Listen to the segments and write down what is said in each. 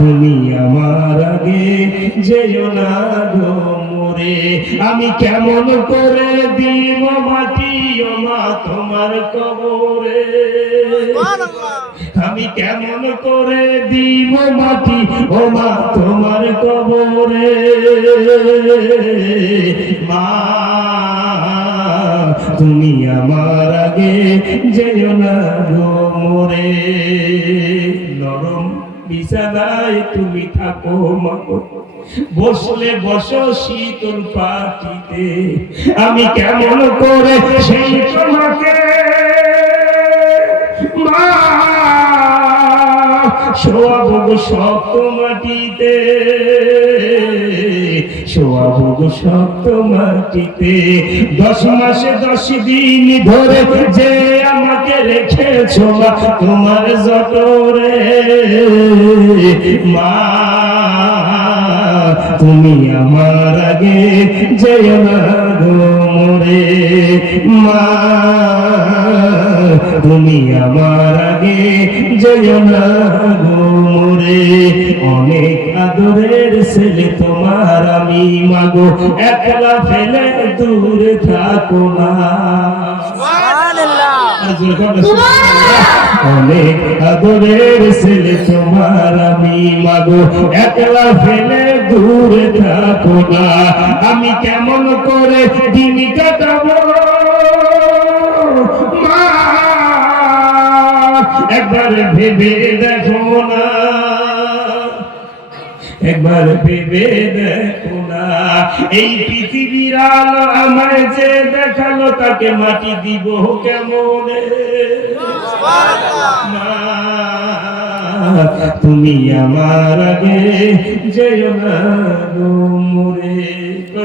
তুমি আমার আগে যেও না গো মোরে। আমি কেমন করে দিব মাটি ও মা তোমার কবরে, আমি কেমন করে দিব মাটি ও মা তোমার কবরে। মা তুমি আমার আগে যেও না গো মোরে। নরম বিছানায় তুমি থাকো মা, বসলে বসো শীতল পাটিতে। আমি কেমন করে সেই তোমাকে মা শোয়াবো গো শক্ত মাটিতে, শোয়াবো গো শক্ত মাটিতে। 10 মাসে 10 দিন ধরে যে আমাকে রেখেছো মা তোমার জঠরে। মা তুমি আমার আগে যেও না গো মোরে। মা তুমি আমার আগে যেও না গো মোরে। অনেক আদরের ছেলে তোমার আমি মাগো, একলা ফেলে দূরে থাকো না। অনেক আদরের ছেলে তোমার আমি মাগো, একলা ফেলে দূরে থাকো না। আমি কেমন করে দিন কাটাবো মা একবার ভেবে দেখো না, একবার ভেবে দেখো না। এই পৃথিবীর আলো আমায় যে দেখালো তাকে মাটি দিব কেমনে। তুমি আমার আগে যেও না গো মোরে।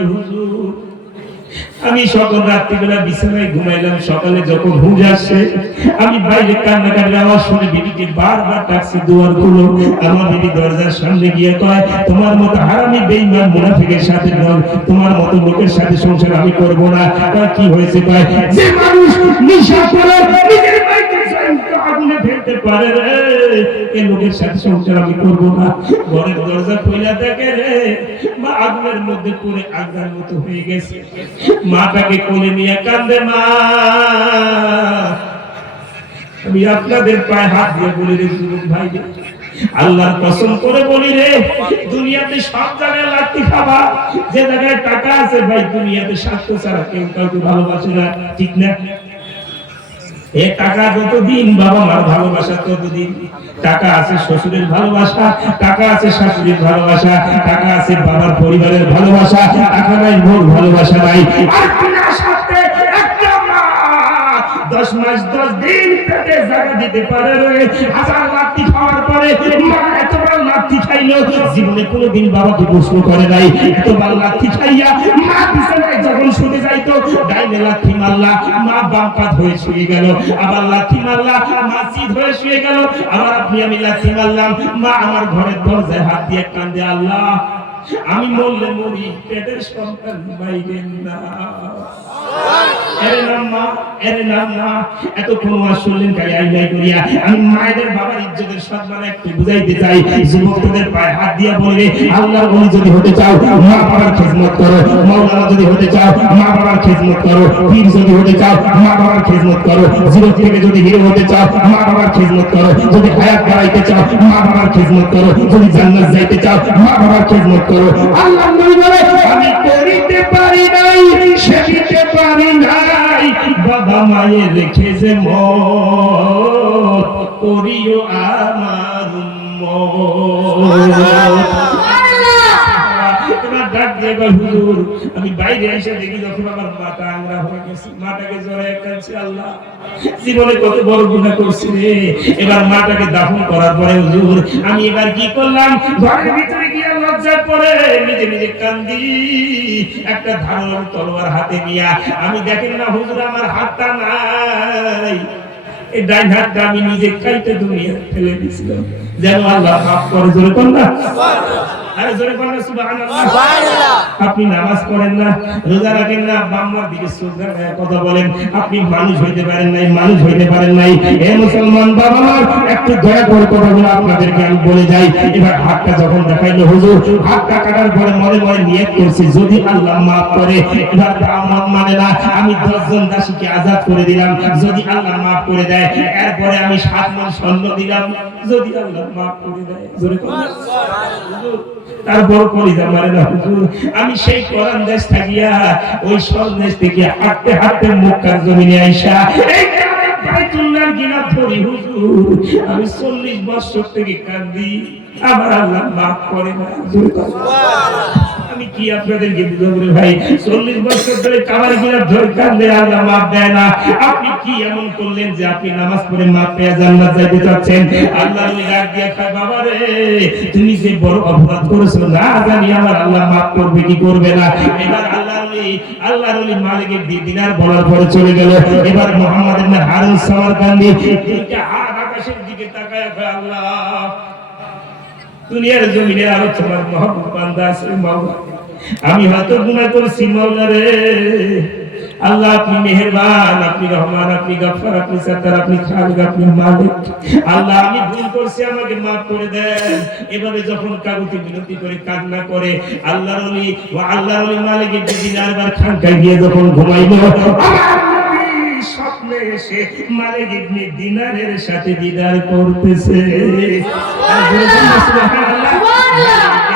হুজুর আমি সকাল রাত্রিবেলা বিছানায় ঘুমাইলাম, সকালে যখন হুঁশ আসছে আমি বাইরে কান্নাকাটির আওয়াজ শুনে বিবিকে বারবার ডাকছি দুয়ার খুলো। আমার বিবি দরজার সামনে গিয়ে কয় তোমার মতো হারামি বেঈমান মুনাফিকের সাথে নয়, তোমার মতো লোকের সাথে সংসার আমি করব না। কয় কি হয়েছে? কয় যে মানুষ নেশা করে নিজের বাইকে আগুনে ফেলতে পারে রে, এই লোকের সাথে সংসার আমি করব না। ঘরের দরজা খোলা থাকে রে, মা আগুনের মধ্যে পড়ে আগুনের মতো হয়ে গেছে। মাটাকে কোলে নিয়ে কান্দে মা। আমি আপনাদের পায়ে হাত দিয়ে বলি রে যুবক ভাই, আল্লাহর কসম করে বলি রে, দুনিয়াতে সব জায়গায় লাঠি খাবা, যে জায়গায় টাকা আছে ভাই দুনিয়াতে স্বার্থ ছাড়া কেউ কাউকে ভালোবাসে না, ঠিক না? এই টাকা যতদিন বাবা মার ভালোবাসা ততদিন, টাকা আছে শ্বশুরের ভালোবাসা, টাকা আছে শাশুড়ির ভালোবাসা, টাকা আছে বাবার পরিবারের ভালোবাসা, টাকা নাই মোর ভালোবাসা নাই। আর বিনা স্বার্থে একটা মা 10 মাস 10 দিন পেটে জায়গা দিতে পারে রে। হাজার লাঠি খাওয়ার পরে মা এতবার লাঠি খাইলো, জীবনে কোনোদিন বাবাকে প্রশ্ন করে নাই। এতবার লাঠি খাইয়া মা বিছানায় যখন শুতে যাইতো, ডাইনে লাঠি মারলা মা বাম কাত হয়ে শুয়ে গেল, আবার লাঠি মারলা মা সিধ হয়ে শুয়ে গেল, আবার আপনি আমি লাঠি মারলাম মা আমার ঘরের দরজায় হাত দিয়ে কান্দে আল্লাহ আমি মরলে মরি, পেটের সন্তান বাইরে না। এতক্ষণ শুনলেন খালি আইলাই করিয়া। আমি মায়েদের বাবার ইজ্জতের সম্মান একটু বুঝাইতে চাই। যুবকদের পায়ে হাত দিয়া বলে আল্লাহর ওলি যদি হতে চাও মা বাবার খেদমত করো, মাওলানা যদি হতে চাও মা বাবার খেদমত করো, পীর যদি হতে চাও মা বাবার খেদমত করো, জীবন থেকে যদি হিরো হতে চাও মা বাবার খেদমত করো, যদি হায়াত বাড়াইতে চাও মা বাবার খেদমত করো, যদি জান্নাত যাইতে চাও মা বাবার খেদমত করো। আল্লাহ নবী বলে আমি করিতে পারি নাই, সেদিতে পারি নাই, বাবা মায়ের রেখে যে মত করিও আমার হুজুর। আমি বাইরে এসে দেখি যখন আমার মাটা আংরা হয়ে গেছে, মাটাকে জড়ায় কাঁদছে আল্লাহ জীবনে কত বড় গুনাহ করছি রে। এবার মাটাকে দাফন করার পরে হুজুর আমি এবার কি করলাম, ঘরের ভিতরে গিয়ে লজ্জায় পড়ে নিজে নিজে কান্দি। একটা ধারালো তলোয়ার হাতে নিয়ে আমি দেখেন না হুজুর আমার হাতটা নাই, এই ডাইন হাতটা আমি নিজে কাইটে দুনিয়া ফেলে দিয়েছিলাম যেন আল্লাহ মাফ করে। জোরে কোন না আরে জোরে বলেন সুবহানাল্লাহ। আপনি নামাজ পড়েন না, রোজা রাখেন না, বাম্মার দিকে সুজা কথা বলেন, আপনি মানুষ হইতে পারেন নাই, মানুষ হইতে পারেন নাই। হে মুসলমান বাবা মা, একটু দয়া করে কথাগুলো আপনাদেরকে আমি বলে যাই। এবার হাতটা যখন দেখাইলো হুজুর, হাতটা কাটার পরে মনে মনে নিয়ত করছি যদি আল্লাহ মাফ করে, এবার আমার মানে না আমি 10 জন দাসীকে আজাদ করে দিলাম, যদি আল্লাহ মাফ করে দেয়। এরপরে আমি 7 মণ স্বর্ণ দিলাম, যদি আল্লাহ মাফ করে দেয়। জোরে বলেন হুজুর। তারপর কলিজা মারে না হুজুর, আমি সেই কোরআন দেশ থাকিয়া ওই সব দেশ থেকে হাঁটতে হাঁটতে মক্কার জমিনে আইসা এই বাইতুল্লাহর গিলাফ ধরি হুজুর। আমি 40 বছর থেকে কাঁদি, আমার আল্লাহ মাফ করে না। আমি কি আপনাদেরকে বুঝাবো রে ভাই? 40 বছর ধরে কাবার গিলাফ ধরে কাঁদলে আল্লাহ মাফ দেয় না। আপনি কি এমন করলেন যে আপনি নামাজ পড়ে মাফ পেয়ে জান্নাত যাইতে চাচ্ছেন? আল্লাহর ওই ডাক দিয়া কয় বাবা রে, তুমি যে বড় অপরাধ করেছো না জানি আমার আল্লাহ মাফ করবে কি করবে না। এবার আল্লাহর ওলি মালিকের দিনার বলার পরে চলে গেল। এবার মুহাম্মদ ইবনে হারুন সামারকান্দি দুইটা হাত আকাশের দিকে তাকায় কয় আল্লাহ, দুনিয়ার জমিনে আরো তোমার মহব্বত বান্দা আছে মাওলা, আমি হয়তো গুনাহ করেছি মাওলা রে। আল্লাহ আপনি মেহেরবান, আপনি রহমান, আপনি গফফার, আপনি সত্তার, আপনি খালিক, আপনি মালিক। আল্লাহ আমি ভুল করছি, আমাকে maaf করে দেন। এভাবে যখন কাকুতি বিনতি করে কান্না করে আল্লাহর ওলি মালিকের দিনারবার খানকায় গিয়ে যখন ঘুমাইলো, স্বপ্নে এসে মালিক ইবনে দিনারের সাথে দিদার করতেছে।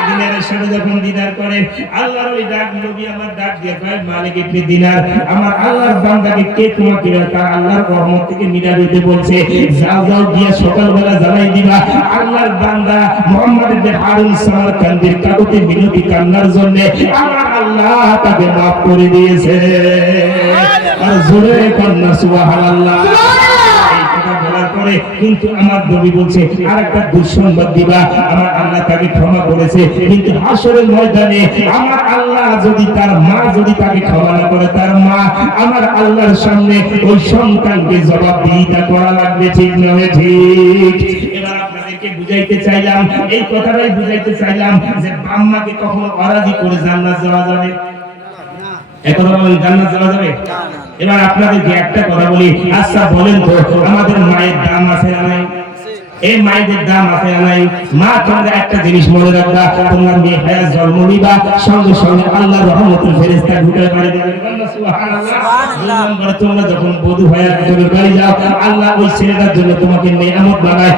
দিনারের সাথে যখন দিদার করে আল্লাহর ওই ডাক নবী আমার ডাক দিয়ে কয় মালিক ইবনে দিনার, আমার আল্লাহর বান্দাকে কে তোমাকে তার আল্লাহর রহমত থেকে মিলা দিতে বলছে, যাও যাও গিয়া সকালবেলা জানাই দিবা আল্লাহর বান্দা মুহাম্মদ ইবনে হারুন সামারকান্দির কাকুতি বিনতি কান্নার জন্য আমার আল্লাহ তাকে maaf করে দিয়েছে। আর জোরে কন্না সুবহানাল্লাহ। এই কথা বলার পরে কিন্তু আমার নবী বলছে আরেকটা দুঃসংবাদ দিবা, আমার আল্লাহ তাকে ক্ষমা করেছে, কিন্তু হাসরের ময়দানে আমার আল্লাহ যদি তার মা যদি তাকে ক্ষমা না করে, তার মা আমার আল্লাহর সামনে ওই সন্তানকে জবাবদিহিতা করা লাগবে। ঠিক নয় ঠিক? এবার আপনাদেরকে বুঝাইতে চাইলাম, এই কথাটাই বুঝাইতে চাইলাম যে আম্মাকে কখনো অরাজি করে জান্নাত যাওয়া যাবে? এখন জান্নাত যাওয়া যাবে? এবার আপনাদেরকে একটা কথা বলি, আচ্ছা বলেন তো আমাদের মায়ের দাম আছে না নাই? এই মায়েদের দাম আছে না নাই? মা তোমরা একটা জিনিস মনে রাখবা, তোমরা মেয়ে হয়ে জন্ম নিবা, সঙ্গে সঙ্গে আল্লাহর রহমতের ফেরেশতা ঢুকে বাড়ি দেবে। সুবহানাল্লাহ। তোমরা যখন বধূ হয়ে তোমরা বাড়ি যাও, আল্লাহ ওই ছেলেটার জন্য তোমাকে নিয়ামত বানায়।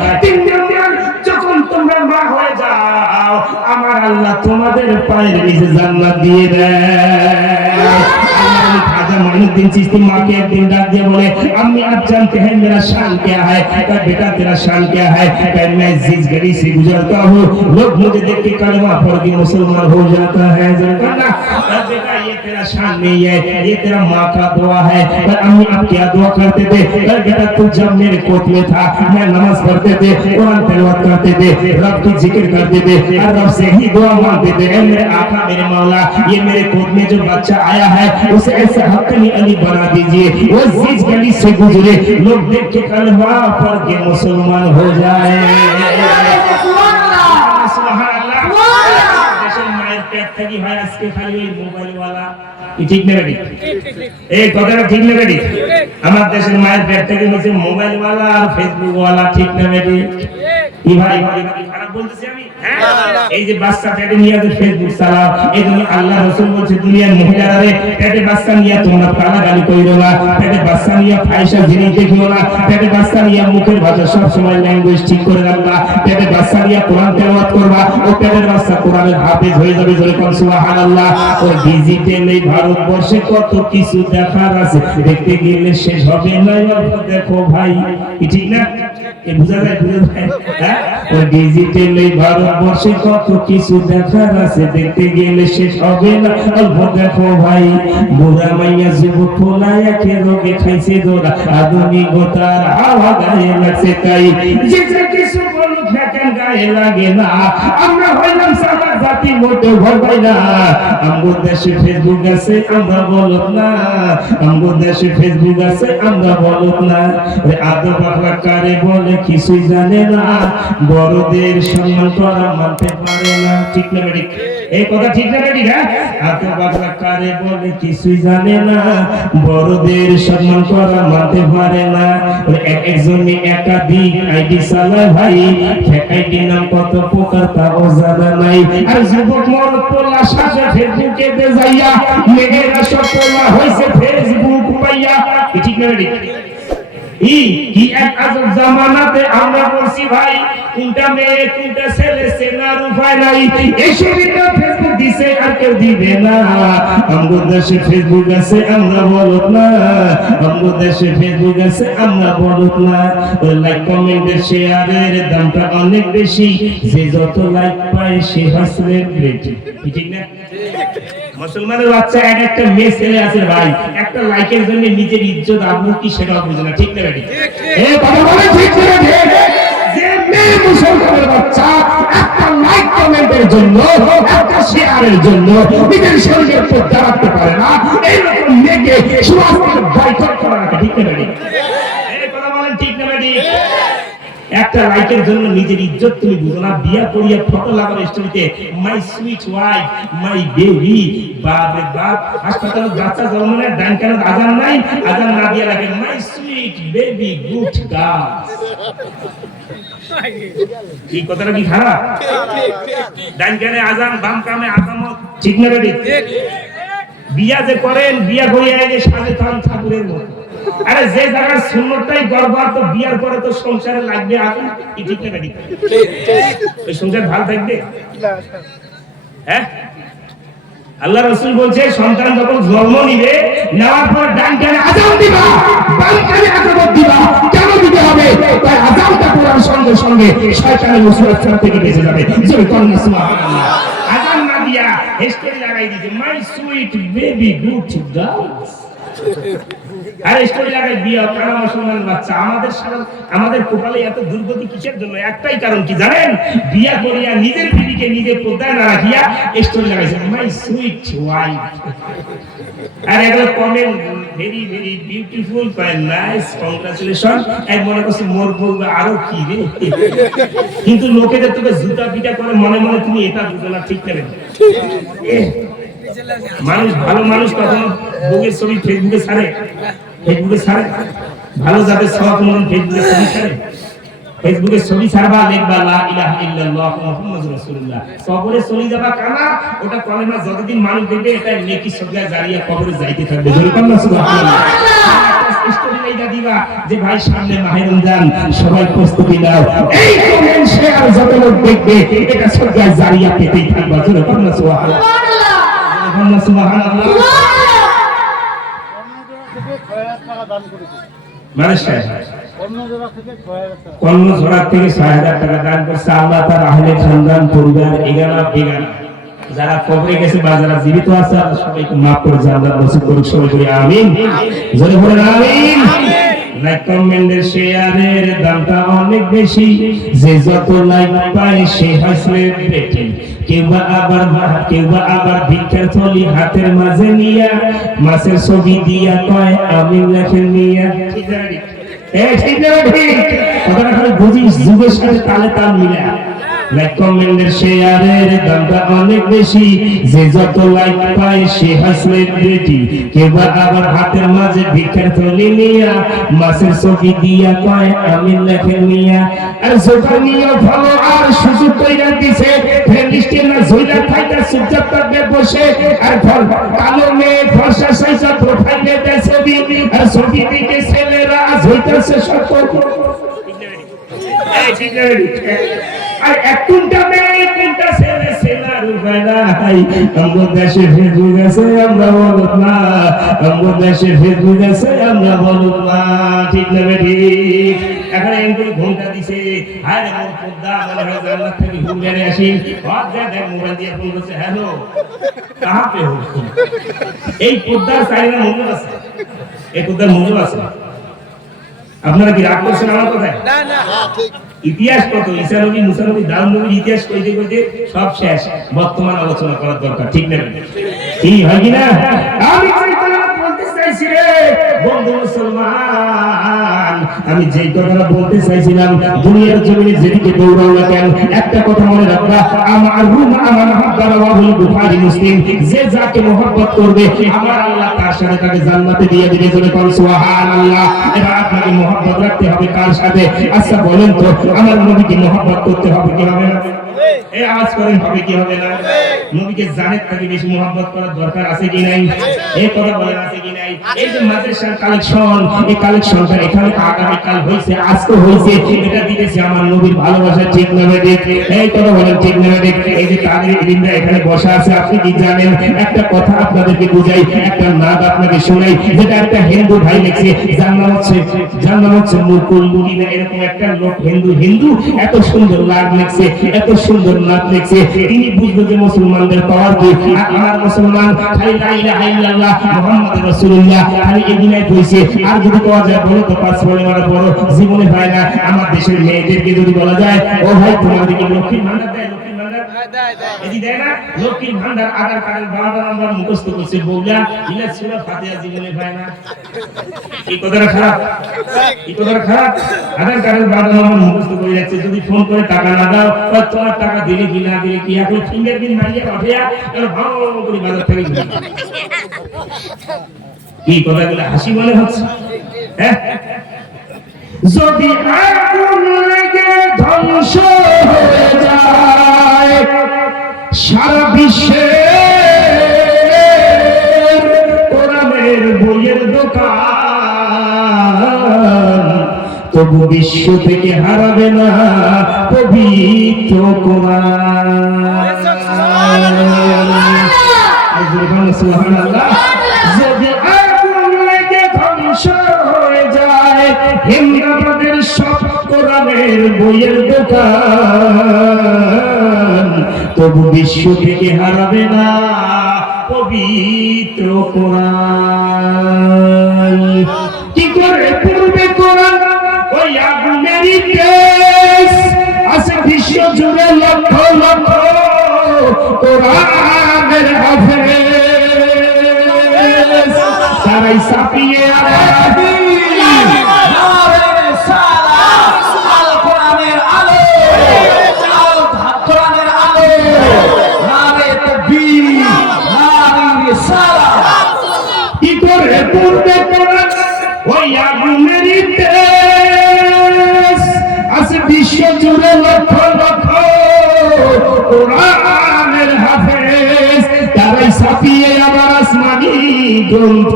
যখন তোমরা মা হয়ে যাও, আমার আল্লাহ তোমাদের পায়ের নিচে জান্নাত দিয়ে দেয়। खाजा मोइनुद्दीन चिश्ती माँ के एक दिन डाक दिया बोले, अम्मी आप जानते हैं मेरा शान क्या है? कहा बेटा तेरा शान क्या है? कहा मैं जिस गली से गुजरता हूँ लोग मुझे देख के कलमा पढ़ के मुसलमान हो जाता है। बेटा ये तेरा शान नहीं है, ये तेरा माँ का दुआ है। पर अम्मी आप क्या दुआ करते थे? कहा बेटा तू जब मेरे कोट में था मैं नमाज पढ़ते थे, कुरान तिलावत करते थे, रब की जिक्र करते थे और रब से ही दुआ मांगते थे, मेरे आका मेरे मौला ये मेरे कोट में जो बच्चा आया है उसे ऐसे हक़नी अली बना दीजिए, वो जिस गली से गुजरे लोग देख के कलमा पढ़ के मुसलमान हो जाए। माয়ের পেট থেকে হয় আজকে খালি ওই মোবাইল ওয়ালা, ঠিক না বেটি? এই কথাটা ঠিক না বেটি? আমার দেশের মায়ের পেট থেকে হচ্ছে মোবাইল ওয়ালা আর ফেসবুক ওয়ালা, ঠিক না বেটি? কি ভাই খারাপ বলতেছি আমি? এই যে বাচ্চা পেটে নিয়ে যে ফেসবুক চালাও, এই জন্য আল্লাহ রাসূল বলছে দুনিয়ার মহিলারা পেটে বাচ্চা নিয়ে তোমরা গালাগালি কইরো না, পেটে বাচ্চা নিয়ে ফাহিশা জিনিস দেখিও না, পেটে বাচ্চা নিয়ে মুখের ভাষা সব সময় ল্যাঙ্গুয়েজ ঠিক করে রাখবা, পেটে বাচ্চা নিয়ে কোরআন তেলাওয়াত করবা, ও পেটের বাচ্চা কোরআনের হাফেজ হয়ে যাবে। জোরে কোন সুবহানাল্লাহ। ও ডিজিটাল এই ভারতবর্ষে কত কিছু দেখার আছে, দেখতে গেলে শেষ হবে না। দেখো ভাই, ঠিক না? এই বুঝা যায়? হ্যাঁ, ও ডিজিটাল এই ভারতবর্ষে কত কিছু দেখার আছে, দেখতে গেলে শেষ হবে না। অল্প দেখো ভাই, বুড়া মাইয়া যুবক ফোলায়া কে রোগে খাইছে দোরা, আধুনিকতার হাওয়া গায়ে লাগছে তাই যে কিছু বলুক না কেন গায়ে লাগে না। আমরা হইলাম সাদা জাতি মোটে ভয় পাই না। আমগো দেশে ফেসবুক আছে আমরা বলত না, আমগো দেশে ফেসবুক আছে আমরা বলত না। ওই আদব আখলাক কারে বলে কিছুই জানে না, বড়দের সম্মান করা মানতে পারে না, ঠিক না বেঠিক? এই কথা ঠিক না বেঠিক? হ্যাঁ, এত বাংলা কারে বলে কিছুই জানে না, বড়দের সম্মান করা মানতে পারে না। একজনই একাধিক আইডি চালায় ভাই, আইডি নাম কত প্রকার তাও জানা নাই। আর যুবক মরদ পোলা সাথে ফেসবুকে তে যাইয়া মেয়েরা সব পোলা হইছে ফেসবুক পাইয়া, ঠিক না বেঠিক? কি এক আজব জামানাতে আমরা বলছি ভাই, কোনটা মেয়ে কোনটা ছেলে চেনার উপায় নাই। এসবই তো ফেসবুক দিছে আর কেউ দিবে না। আমাদের দেশে ফেসবুক আছে আমরা বলত না, আমাদের দেশে ফেসবুক আছে আমরা বলত না। ওই লাইক কমেন্টের শেয়ারের দামটা অনেক বেশি, যে যত লাইক পায় সে হয় সেলিব্রিটি, ঠিক না? মুসলমানের বাচ্চা একটা মেয়ে ছেলে আছে ভাই, একটা লাইকের জন্য নিজের ইজ্জত আবরু কি সেটাও বুঝে না, ঠিক না বেটি? এই কথা বলে ঠিক করে দে, যে মেয়ে মুসলমানের বাচ্চা একটা লাইক কমেন্টের জন্য, একটা শেয়ারের জন্য নিজের শরীরের পর্দা রাখতে পারে না, এইরকম মেয়েকে সমাজ থেকে বয়কট করা রাখে, ঠিক না বেটি? এই কথা বলেন ঠিক না বেটি? একটা লাইকের জন্য নিজের ইজ্জত তুমি বুঝো না, বিয়া করিয়া ফটো লাগানো স্টোরিতে my sweet wife my baby, বাপরে বাপ, হাসপাতালে বাচ্চা জন্ম নেয় ডান কানে আজান নাই, আজান না দিয়ে লাগে মাই সুইট বেবি গুড গার্ল। এই কথাটা কি খারাপ? ডান কানে আজান বাম কানে আকামত, ঠিক না বেটি? বিয়া যে করেন, বিয়া করিয়া আগে সাজে থান ঠাকুরের মতো। আরে যে জায়গার সুন্নতটাই গর্বর, তো বিয়ার পরে তো সংসারে লাগবে আগুন, কি ঠিক না বেটি? এই সংসার ভালো থাকবে? হ্যাঁ, আল্লাহ রাসূল বলছে সন্তান যখন জন্ম নিবে, নেওয়ার পর ডান কানে আযান দিবা, বাম কানে আকবত দিবা। কেন দিতে হবে? তাই আযানটা করার সঙ্গে সঙ্গে শয়তানের মুসিবত থেকে বেঁচে যাবে। জোরে কন্যা সুবহানাল্লাহ। আযান না দিয়া হেস্টেরি লাগাই দিতে my sweet baby good girls, আর স্টোরি লাগাই বিয়া কারা মুসলমান বাচ্চা। আমাদের কপালে এত দুর্গতি কিসের জন্য? একটাই কারণ, কি জানেন? বিয়া করিয়া নিজের বিবিকে নিজে পর্দায় না রাখিয়া স্টোরি লাগাইছে মাই সুইট ওয়াইফ। আর এগুলো comment very very beautiful, nice, congratulation. এক মনে করছে মোর বলবে আরো কি রে, কিন্তু লোকেদের তোকে জুতা পিটা করে মনে মনে তুমি এটা বুঝো না, ঠিক না? মানুষ ভালো মানুষ কখনো বউয়ের ছবি ফেসবুকে ছাড়ে? ভালো যাদের সওয়াব মন ফেসবুকে ছবি ছাড়ে? ফেসবুকে ছবি ছাড়বা, লিখবা লা ইলাহা ইল্লাল্লাহ মুহাম্মাদুর রাসূলুল্লাহ, কবরে চলে যাবা কানা, ওটা কলেমা যতদিন মানুষ দেখবে এটা নেকি সদকা জারিয়া কবরে যাইতে থাকবে। জোরে সুবহানাল্লাহ। স্টোরি লাইগা দিবা যে ভাই সামনে মাহে রমজান, সবাই প্রস্তুতি নাও। এই কমেন্ট শেয়ার যত লোক দেখবে এটা সদকা জারিয়া পেতেই থাকবা। জোরে সুবহানাল্লাহ। কর্ণঝোড়া থেকে ৬০০০ টাকা দান করছে আল্লাহ তার আহলে খানদান পরিবার এগানা যারা কবরে গেছে বা যারা জীবিত আছে আল্লাহ সবাইকে মাফ করে জান্নাত নসিব করুক। সবাই বলি আমিন। জোরে বলেন আমিন। লাইক কমেন্টের শেয়ারের দামটা অনেক বেশি, যে যত লাইক পায় সে হাসলে বেটে। কেউ আবার ভিক্ষার থলি হাতের মাঝে নিয়া মাছের ছবি দিয়া কয় আমিন লেখেন নিয়া। ঠিক না ঠিক? কথাটা খালি বুঝিস, যুগের সাথে তালে তাল মিলা। লাইক কমেন্টের শেয়ারের দামটা অনেক বেশি, যে যত লাইক পায় সে হাসলে বেটি। কেউ আবার হাতের মাঝে ভিক্ষার থলি নিয়া মাছের ছবি দিয়া কয় আমিন লেখেন নিয়া। আর জোকার নিয়ে ভালো আর সুযোগ কইরা দিছে, ফ্রেন্ডলিস্টে না ঝইলা থাইকা চুপচাপ থাকবে বসে। আর কালো মেয়ে ফর্সা সাইজা প্রোফাইলে দেয় ছবি, আর ছবি দিকে ছেলেরা আজ হইতাছে সতর্ক। আর কোনটা মেয়ে কোনটা ছেলে সেনার উপায় নাই। আমাদের দেশে ফেসবুক আছে আমরা বলত না, আমাদের দেশে ফেসবুক আছে আমরা বলত না, ঠিক না বেটি? এখন এমন ঘন্টা দিছে, হায় রে মোর পর্দা মনে হয় জান্নাত থেকে হুল বেরিয়ে আসি। হজ যা দেখ মোবাইল দিয়ে ফোন করছে, হ্যালো কাহা পে হো? এই পর্দার চাইনা মূল্য আছে, এই পর্দার মূল্য আছে। আপনারা কি রাগ করছেন আমার কথায়? না না, ঠিক। ইতিহাস কত, ঈসা নবী মুসা নবী দাউদ নবীর ইতিহাস কইতে কইতে সব শেষ, বর্তমান আলোচনা করার দরকার, ঠিক না? কি হয় কি না? আমি বলতে চাই গেছি রে বন্ধু মুসলমান। আমি যেই কথাটা বলতে চাইছিলাম, দুনিয়ার জমিনে যেদিকে দৌড়াও না কেন, একটা কথা মনে রাখবা, আমার রুম আমার মহব্বত রাওয়াহুল বুখারী মুসলিম, যে যাকে মহব্বত করবে আমার আল্লাহ তার সাথে তাকে জান্নাতে দিয়ে দিবে। জোরে বল সুবহানাল্লাহ। এবার আপনাকে মহব্বত রাখতে হবে কার সাথে? আচ্ছা বলেন তো, আমার নবীকে মহব্বত করতে হবে কি হবে না? এই আওয়াজ করেন, হবে কি হবে না? নবীকে জানের থেকে বেশি মহব্বত করার দরকার আছে কি নাই? এই কথা বলেন, আছে কি নাই? এই যে মাদ্রাসার কালেকশন, এই কালেকশনটা এখানে আগামী কাল হইছে, আজকে হইছে, এটা দিতেছে আমার নবীর ভালোবাসা, ঠিক না ঠিক? এই কথা বলেন, ঠিক না ঠিক? এই যে তাদের ইলিমরা এখানে বসা আছে, আপনি কি জানেন? একটা কথা আপনাদেরকে বুঝাই, একটা নাদ আপনাকে শোনাই, যেটা একটা হিন্দু ভাই লিখছে, যার নাম হচ্ছে মুকুল মুনিনা, এরকম একটা লোক হিন্দু এত সুন্দর লাগ লিখছে, এত সুন্দর নাদ লিখছে। তিনি বুঝলো যে মুসলমানদের পাওয়ার কি। আমার মুসলমান খালি লা ইলাহা ইল্লাল্লাহ মুহাম্মাদুর রাসূলুল্লাহ খালি এদিনাই কইছে, আর যদি কোয়া যায় বলো তো পাঁচ বলে মারা বড় জীবনে হয় না। আমার দেশের মেয়েদেরকে যদি বলা যায়, ও ভাই তোমাদেরকে লক্ষ্মীর ভান্ডার দেয়, লক্ষ্মীর ভান্ডার এদি দেয় না, লক্ষ্মীর ভান্ডার আধার কার্ডের 12 নাম্বার মুখস্থ করছে বউলা, ইলা সূরা ফাতিহা জীবনে হয় না। এই কথাটা খারাপ, এই কথাটা খারাপ। আধার কার্ডের 12 নাম্বার মুখস্থ করে যাচ্ছে, যদি ফোন করে টাকা না দাও, তোমার টাকা দিলে কি না দিলে কি, এখন ফিঙ্গারপ্রিন্ট মারিয়ে পাঠিয়া আর ভাও করে বাজার থেকে দিবে। এই কথাগুলো হাসি মনে হচ্ছে, হ্যাঁ? যদি আগুন লেগে ধ্বংস হয়ে যায় সারা বিশ্বে কোরআনের বইয়ের দোকান, তবু বিশ্ব থেকে হারাবে না পবিত্র কোরআন। সুবহানাল্লাহ। যদি আগুন লেগে ধ্বংস হয়ে যায় হিন্দাবাদের সব কোরআনের বইয়ের দোকান, তবু বিশ্ব থেকে হারাবে না পবিত্র কোরআন। কি করে পড়বে কোরআন? ওই আগুনেরই দেশ আছে বিশ্ব জুড়ে লক্ষ লক্ষ কোরআনের হাফেজ, তারাই ছাপিয়ে কি করে পড়বে কোরআন? ওই আগুনেরই দেশ আছে বিশ্ব জুড়ে লক্ষ লক্ষ কোরআনের হাফেজ, তারাই ছাপিয়ে আবার আসমানি গ্রন্থ,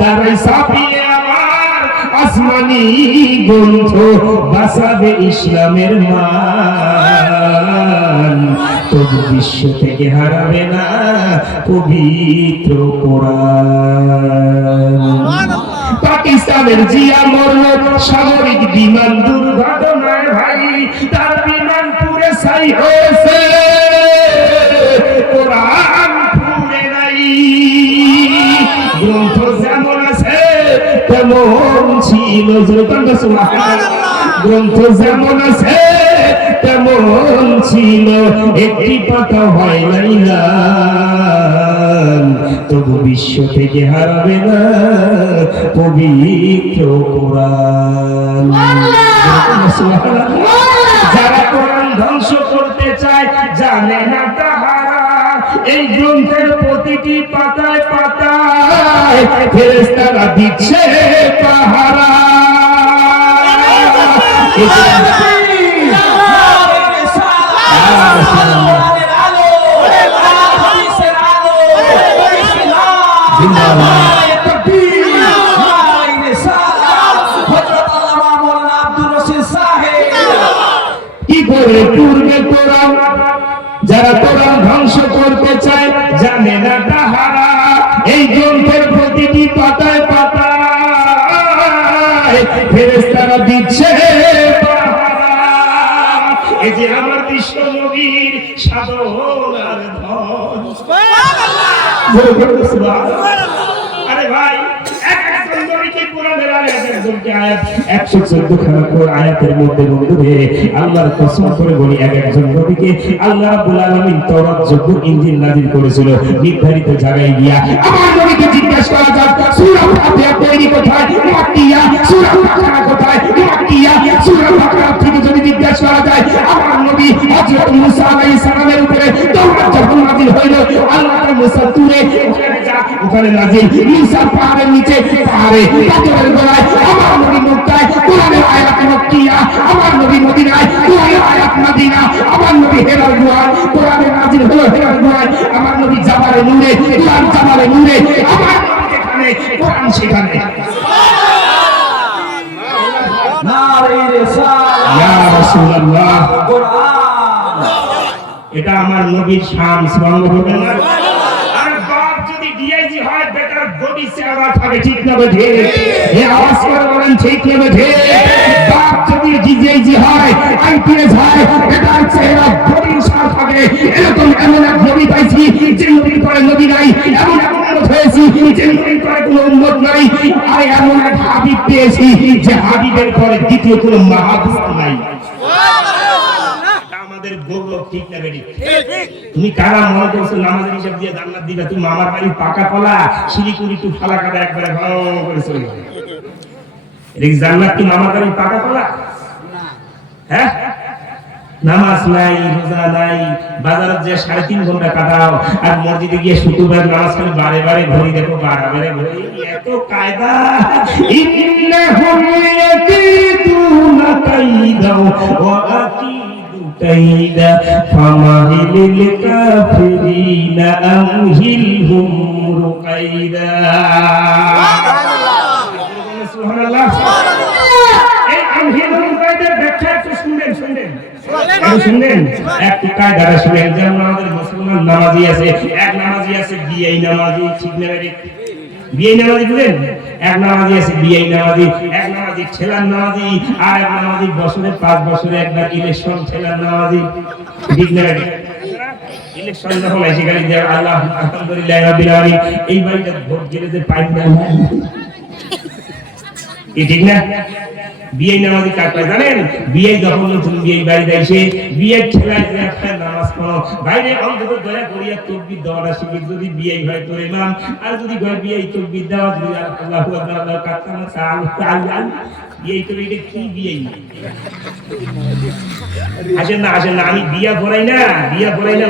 তারাই ছাপিয়ে আবার আসমানি গ্রন্থ, বাঁচাবে ইসলামের মান, তবু বিশ্ব থেকে হারাবে না পবিত্র কোরআন। পাকিস্তানের জিয়া মরল সামরিক বিমান দুর্ঘটনায় ভাই, তার বিমান পুড়ে ছাই হয়েছে, কোরআন পুড়ে নাই। গ্রন্থ যেমন আছে তেমন ছিল, গ্রন্থ যেমন আছে তেমন ছিল, একটি পাতা হয় নাই না, তবু বিশ্ব থেকে হারাবে না পবিত্র কোরআন। যারা কোরআন ধ্বংস করতে চায় জানে না তাহারা এই গ্রন্থের প্রতিটি পাতায় পাতায় ফেরেশতারা দিচ্ছে পাহারা। কি করে পূর্বে কোরআন? যারা কোরআন ধ্বংস করতে চায় জানে না তাহারা এই গ্রন্থের প্রতিটি পাতায় পাতায় ফেরেশতারা দিচ্ছে পাহারা। এই যে আমার বিশ্ব নবীর সাধনার ধন। আরে ভাই, একজন নবীকে কোরআনের আয়াত একজনকে আয়াত 114 খানা আয়াতের মধ্যে বন্ধুরে আল্লাহর কসম করে বলি একজন নবীকে আল্লাহ রাব্বুল আলামিন তাওরাত জবুর ইনজিল নাযিল করেছিল নির্ধারিত জায়গায় গিয়া আমার নবীকে জিজ্ঞাসা করা যাক সূরা ফাতিহা তৈরি কোথায় মাক্কিয়া সূরা বাকারা কোথায় মাক্কিয়া সূরা বাকারা থেকে যদি জিজ্ঞাসা করা যায় আমার নবী হযরত মুসা আলাইহিস সালামের উপরে তাওরাত যখন নাযিল হইল আল্লাহ তাআলা মুসা তুরে ওখানে নাযিল মুসা পাহাড়ের নিচে পাহাড়ে পাথরের গোলায় আমার নবী মক্কায় কোরআনের আয়াত মাক্কিয়া আমার নবী মদিনায় কোরআনের আয়াত মদিনা আমার নবী হেরার গুহায় কোরআনের নাযিল হলো হেরার গুহায় আমার নবী জাবালে নূরে কোরআন জাবালে নূরে আমার নবী যেখানে কোরআন সেখানে নারে রিসালাত ইয়া রাসূলুল্লাহ কোরআন এটা আমার নবীর শান সুবহানাল্লাহ বলবেন না আর বাপ যদি ডিআইজি হয় বেটার বডি সে আওয়াজ হবে ঠিক না বেঠে এই আওয়াজ করে বলেন ঠিক না বেঠে বাপ যদি ডিআইজি হয় আইপিএস হয় বেটার চেহারা বডি সাফ হবে এরকম এমন এক নবী পাইছি যে নবীর পরে নবী নাই এমন উম্মত হয়েছি যে নবীর পরে কোনো উম্মত নাই আর এমন এক হাবিব পেয়েছি যে হাবিবের পরে দ্বিতীয় কোনো মাহবুব নাই আমাদের গৌরব ঠিক না বেটি তুমি কারা মনে করছো নামাজের হিসাব দিয়ে জান্নাত দিবে তুমি মামার বাড়ির পাকা কলা শিলিগুড়ি টু ফালাকাটা একবারে ভালো করে চলে যাবে এই জান্নাত কি মামার বাড়ির পাকা কলা হ্যাঁ নামাজ নাই রোজা নাই বাজারে যে 3.5 ঘন্টা কাটাও আর মসজিদে গিয়ে শুক্রবার নামাজ খালি বারে বারে ঘড়ি দেখো বারে ঘড়ি এত কায়দা ইন্নাহুম ইয়াকিদুনা কাইদা ওয়া আকিদু কাইদা ফামাহিলিল কাফিরিনা আমহিলহুম রুকাইদা সুবহানাল্লাহ এই আমহিলহুম রুকাইদার ব্যাখ্যা একটু শুনবেন একটু কায়দাটা শুনেন যেমন আমাদের মুসলমান নামাজি আছে এক নামাজি আছে বিআই নামাজি ঠিক না বিআই নামাজি বুঝেন এক নামাজি আছে বিআই নামাজি এক নামাজি ঠেলার নামাজি আর এক নামাজি বছরে 5 বছরে একবার ইলেকশন ঠেলার নামাজি ঠিক না ইলেকশন যখন এসে গেলে যে আল্লাহ আলহামদুলিল্লাহ রাব্বিল আলামিন এই বাড়িটা ভোট গেলে যে পাই না ঠিক না বিয়ে নামাজি কার পায় জানেন বিয়ে যখন নতুন বিয়ে বাড়িতে এসে বিয়ে ঠেলায় যে একটা নামাজ পড়ো বাইরে অন্তত দয়া করিয়া তাকবীর দেওয়াটা শিখি যদি বিয়ে হয় তোর ইমাম আর যদি ঘর বিয়ে তাকবীর দেওয়া যদি আল্লাহু আকবার আল্লাহু কাতামা সাআল বিয়ে তো এটা কি বিয়ে আসেন না আমি বিয়া পড়াই না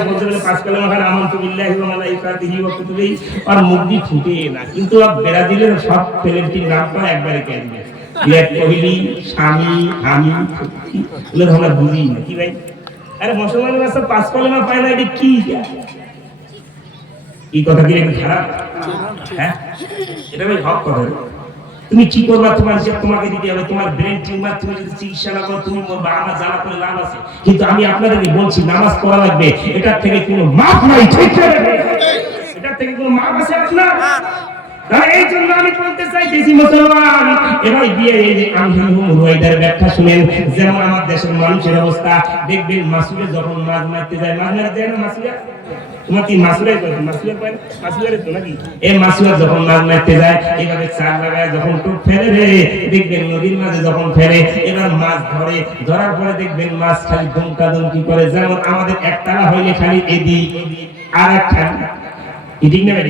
বলতে গেলে 5 কালামা খান আমানতু বিল্লাহি ওয়া মালাইকাতিহি ওয়া কুতুবিহি আর মুখ ফুটে না কিন্তু ব্রাজিলের সব ছেলেটির নামটা একবারে কে দিবে বিরাট কোহলি স্বামী আমি এগুলো আমরা বুঝি না কি ভাই আরে মুসলমানের কাছে 5 কালেমা পায় না এটা কি এই কথা কি একটু খারাপ হ্যাঁ এটা ভাই হক কথা তুমি কি করবা তোমার হিসাব তোমাকে দিতে হবে তোমার ব্রেন টিউমার তুমি যদি চিকিৎসা না করো তুমি মরবা আমার জানা করে লাভ আছে কিন্তু আমি আপনাদেরকে বলছি নামাজ পড়া লাগবে এটার থেকে কোনো মাপ নাই ঠিক আছে এটার থেকে কোনো মাপ আছে আপনার তাই এই জন্য আমি বলতে চাইতেছি মুসলমান এবার বিয়ে এই যে আমহিলহুম রুয়াইদার ব্যাখ্যা শুনেন যেমন আমার দেশের মানুষের অবস্থা দেখবেন মাসুরে যখন মাছ মারতে যায় মাছ মারতে যায় না মাসুরা তোমার কি মাসুরে পায় মাসুরে তো নাকি এই মাসুরা যখন মাছ মারতে যায় এইভাবে চার লাগায় যখন টোপ ফেলে রে দেখবেন নদীর মাঝে যখন ফেলে এবার মাছ ধরার পরে দেখবেন মাছ খালি দমকি করে যেমন আমাদের একতলা হইলে খালি এদিক আর একটা ঠিক না ভাই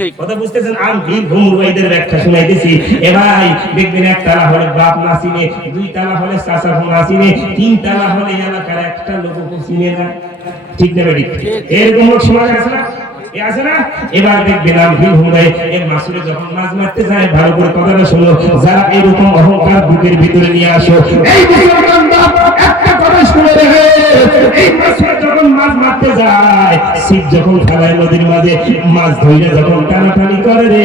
ঠিক কথা বুঝতেছেন আমহিলহুম রুয়াইদার ব্যাখ্যা শুনাইতেছি এ ভাই দেখবেন এক তালা হলে বাপ না চিনে দুই তালা হলে চাচা না চিনে তিন তালা হলে এলাকার একটা লোকও চিনে না ঠিক না ভাই এরকম লোক সমাজ আছে না আছে না এবার দেখবেন আমহিলহুম এই মাসুরে যখন মাছ মারতে যায় ভালো করে কথাটা শোনো যারা এরকম অহংকার বুকের ভিতরে নিয়ে আসো এই মুসলমান বাপ একটা কথা শুনে রে এই মাসুরে যখন মাছ মারতে যায় শিব যখন খেলায় নদীর মাঝে মাছ ধইরা যখন টানাটানি করে রে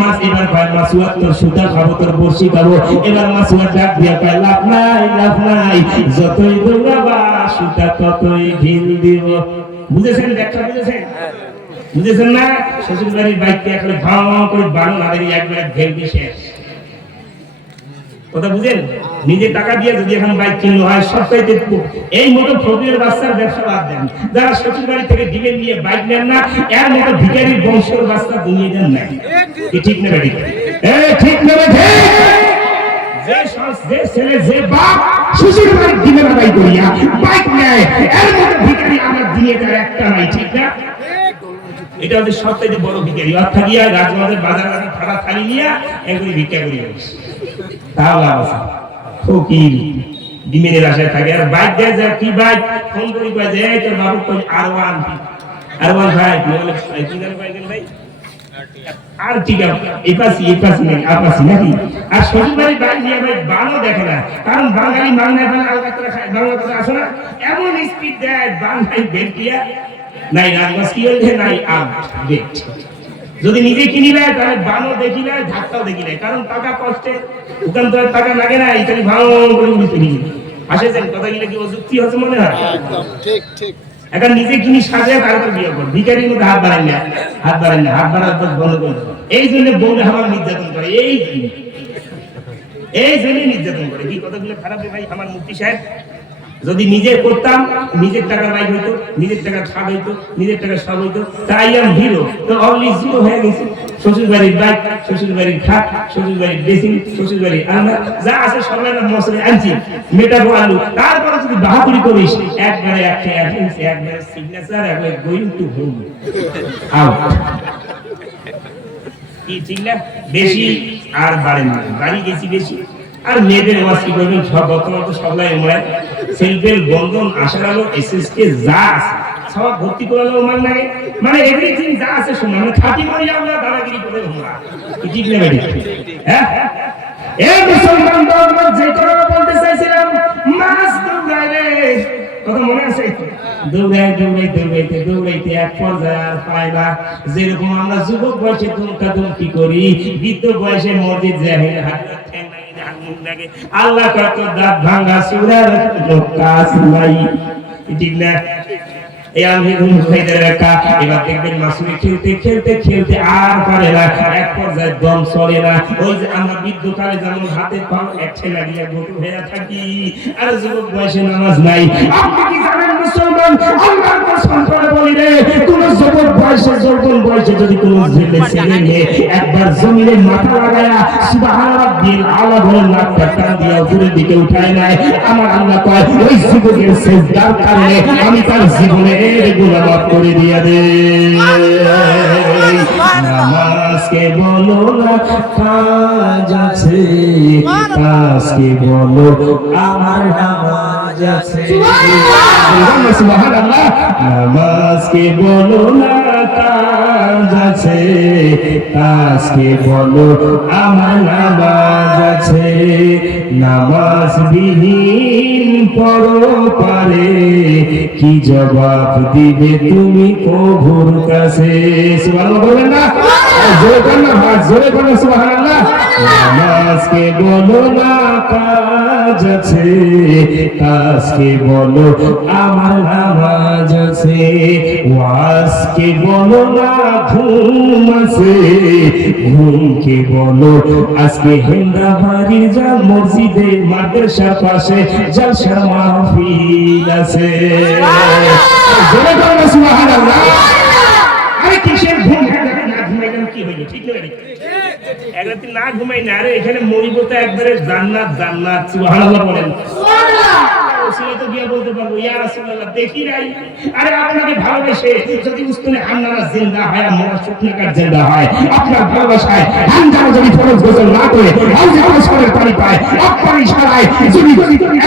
মাছ এবার ভাই মাসুয়া তোর সুতা খাবো তোর বড়শি খাবো এবার মাসুয়া ডাক দিয়া কয় লাভ নাই যতই দৌড়াবা সুতা ততই ঢিল দিব বুঝেছেন ব্যাখ্যা বুঝেছেন না শ্বশুর বাড়ির বাইককে একবারে ভাঙ করে বানো নাদেরই একবারে ঘেলবে শেষ কথা বুঝেন নিজে টাকা দিয়ে যদি এখন বাইক কিনলো হয় সবচাইতে এই মতো ফকিরের বাচ্চার ব্যবসা বাদ দেন যারা শ্বশুর বাড়ি থেকে ডিমের নিয়ে বাইক নেন না এর মতো ভিখারির বংশের বাচ্চা দুনিয়া দেন না ঠিক না ভাই ঠিক না রে? যে ছেলে যে বাপ শ্বশুর বাড়ির দিনের আদায় করিয়া বাইক নেয়, এর মতো ভিখারি আমার দিনে তার একটা নাই, ঠিক না? এটা হচ্ছে সবথেকে বড় ভিখারি। অর্থাৎ গিয়া রাজবাজার বাজার ফাটা থালি নিয়া একদিন ভিক্ষা করি তাহলে আছে ফকির ডিমের আশায় থাকে। আর বাইক দেয় যায় কি বাইক ফোন করি কয় যে এই তোর বাবু কই আর1 ভাই বলে কি জানো ভাই আর ঠিক আছে এপাসি নেই আপাসি নাকি। আর শ্বশুর বাড়ির বাইক নিয়ে ভাই বানও দেখে না, কারণ বাঙালি মাংনা বাংলা আলকাতরা খায়, বাংলা কথা আসে না, এমন স্পিড দেয় বাংলায় বের দিয়া নাই রাজবাস কি হইছে নাই আম বেট। যদি নিজে কিনি নেয় তাহলে বানও দেখি না, ধাক্কাও দেখি না, কারণ টাকা কষ্টে দোকান তো টাকা লাগে না, এখানে ভালো করে কিনি আসেছেন কথা গিলে কি অযুক্তি হচ্ছে মনে হয়? ঠিক ঠিক। এখন নিজে কিনি সাজে তারপর বিয়ে কর, ভিখারির মধ্যে হাত বাড়ান না, হাত বাড়ার বন্ধ করে। এই জন্য বউরে আমার নির্যাতন করে, এই জন্য নির্যাতন করে। কি কথাগুলো খারাপ ভাই আমার মুফতি সাহেব? যদি নিজে করতাম, নিজের টাকা বাইক হইতো, নিজের টাকা ছাদ হইতো, নিজের টাকা সব হইতো, তাই আমি হিরো। তো অনলি জিরো হয়ে গেছে। শ্বশুর বাড়ির বাইক, শ্বশুর বাড়ির খাট, শ্বশুর বাড়ির ড্রেসিং, শ্বশুর বাড়ির আলনা, যা আছে সবাই মশলে আনছি, মেটাবো আলু। তারপরে যদি বাহাদুরি করিস, একবারে একবারে সিগনেচার, একবারে গোয়িং টু হোম আউট। কি ঠিক না? বেশি আর বাড়ে না, বাড়ি গেছি বেশি। আর মেয়েদের ওয়াসি করবেন সব বর্তমান তো সবলাই উমরায় সেলফেল বন্ধন আশার আলো এসএসকে যা আছে সব ভর্তি করালো উমার লাগে, মানে এভরিথিং যা আছে শুনে মানে খাঁটি মারি আমরা দাদাগিরি করে উমরা। কি ঠিক না বেটি? হ্যাঁ এই মুসলমান দরবার যে কথা বলতে চাইছিলাম, মাস দৌড়ায় রে, কথা মনে আছে? দৌড়াইতে এক পর্যায়ে আর পায় না। যেরকম আমরা যুবক বয়সে দুমকি করি, বৃদ্ধ বয়সে মসজিদ যায় আল্লাহ কত দাঁত ভাঙা সুরার কাজ নাই, ঠিক না? এবার দেখবেন মাসুমি খেলতে আর পারে না, এক পর্যায়ে দম চলে না। ওই যে আমরা বৃদ্ধকালে যেমন হাতে পাও একছে লাগিয়ে গোটু হয়ে থাকি, আর যুবক বয়সে নামাজ নাই। আপনি কি জানেন মুসলমান, আল্লাহর কসম করে বলি রে, কোন যুবক বয়সে যৌবন বয়সে যদি কোন ছেলে মেয়ে একবার জমিনে মাথা লাগায়া সুবহান রাব্বিল আলা বলে নাকটা টান দিয়া উপরের দিকে উঠায় নাই, আমার আল্লাহ কয় ওই যুবকের সেজদার কারণে আমি তার জীবনে গুনাহ মাফ করে দিয়া দে। নামাজকে বলো না কাজ আছে, কাজকে বলো আমার নামাজ আছে। সুবহানাল্লাহ। নামাজকে বলো না কাজ আছে, কাজকে বলো আমার নামাজ আছে। নামাজ বিহীন পরপারে কি জবাব দিবে তুমি প্রভুর কাছে? সুবহানাল্লাহ বলেন না, জোরে বলেন না, জোরে বলেন সুবহানাল্লাহ। নামাজকে বলো না কাজ আছে, কাজকে বলো আমার নামাজ আছে। ওয়াজকে বলো না ঘুম আছে, ঘুমকে বলো আজকে হেন্দাবাড়ির যা মসজিদে মাদ্রাসার পাশে জলসা মাহফিল আছে। জোরে বলেন সুবহানাল্লাহ। আরে কিসের ঘুম? না ঘুমাইলাম কি হইলো? ঠিক না? একরাতে না ঘুমাই না, আরে এখানে মরিবতা একবারে জান্নাত জান্নাত। সুবহানাল্লাহ বলেন। সুবহানাল্লাহ। ওসিলা তো গিয়া বলতে পারবো ইয়া রাসূলুল্লাহ দেখি নাই, আরে আপনাকে ভালোবেসে যদি উস্তানে হান্নানা জিন্দা হয় আর মোরা শুকনাকার জিন্দা হয়, আপনার ভালোবাসায় হান্নানা যদি ফরজ গোসল না করে হাউজে কোসলের পানি পায়, আপনার ইশারায় যদি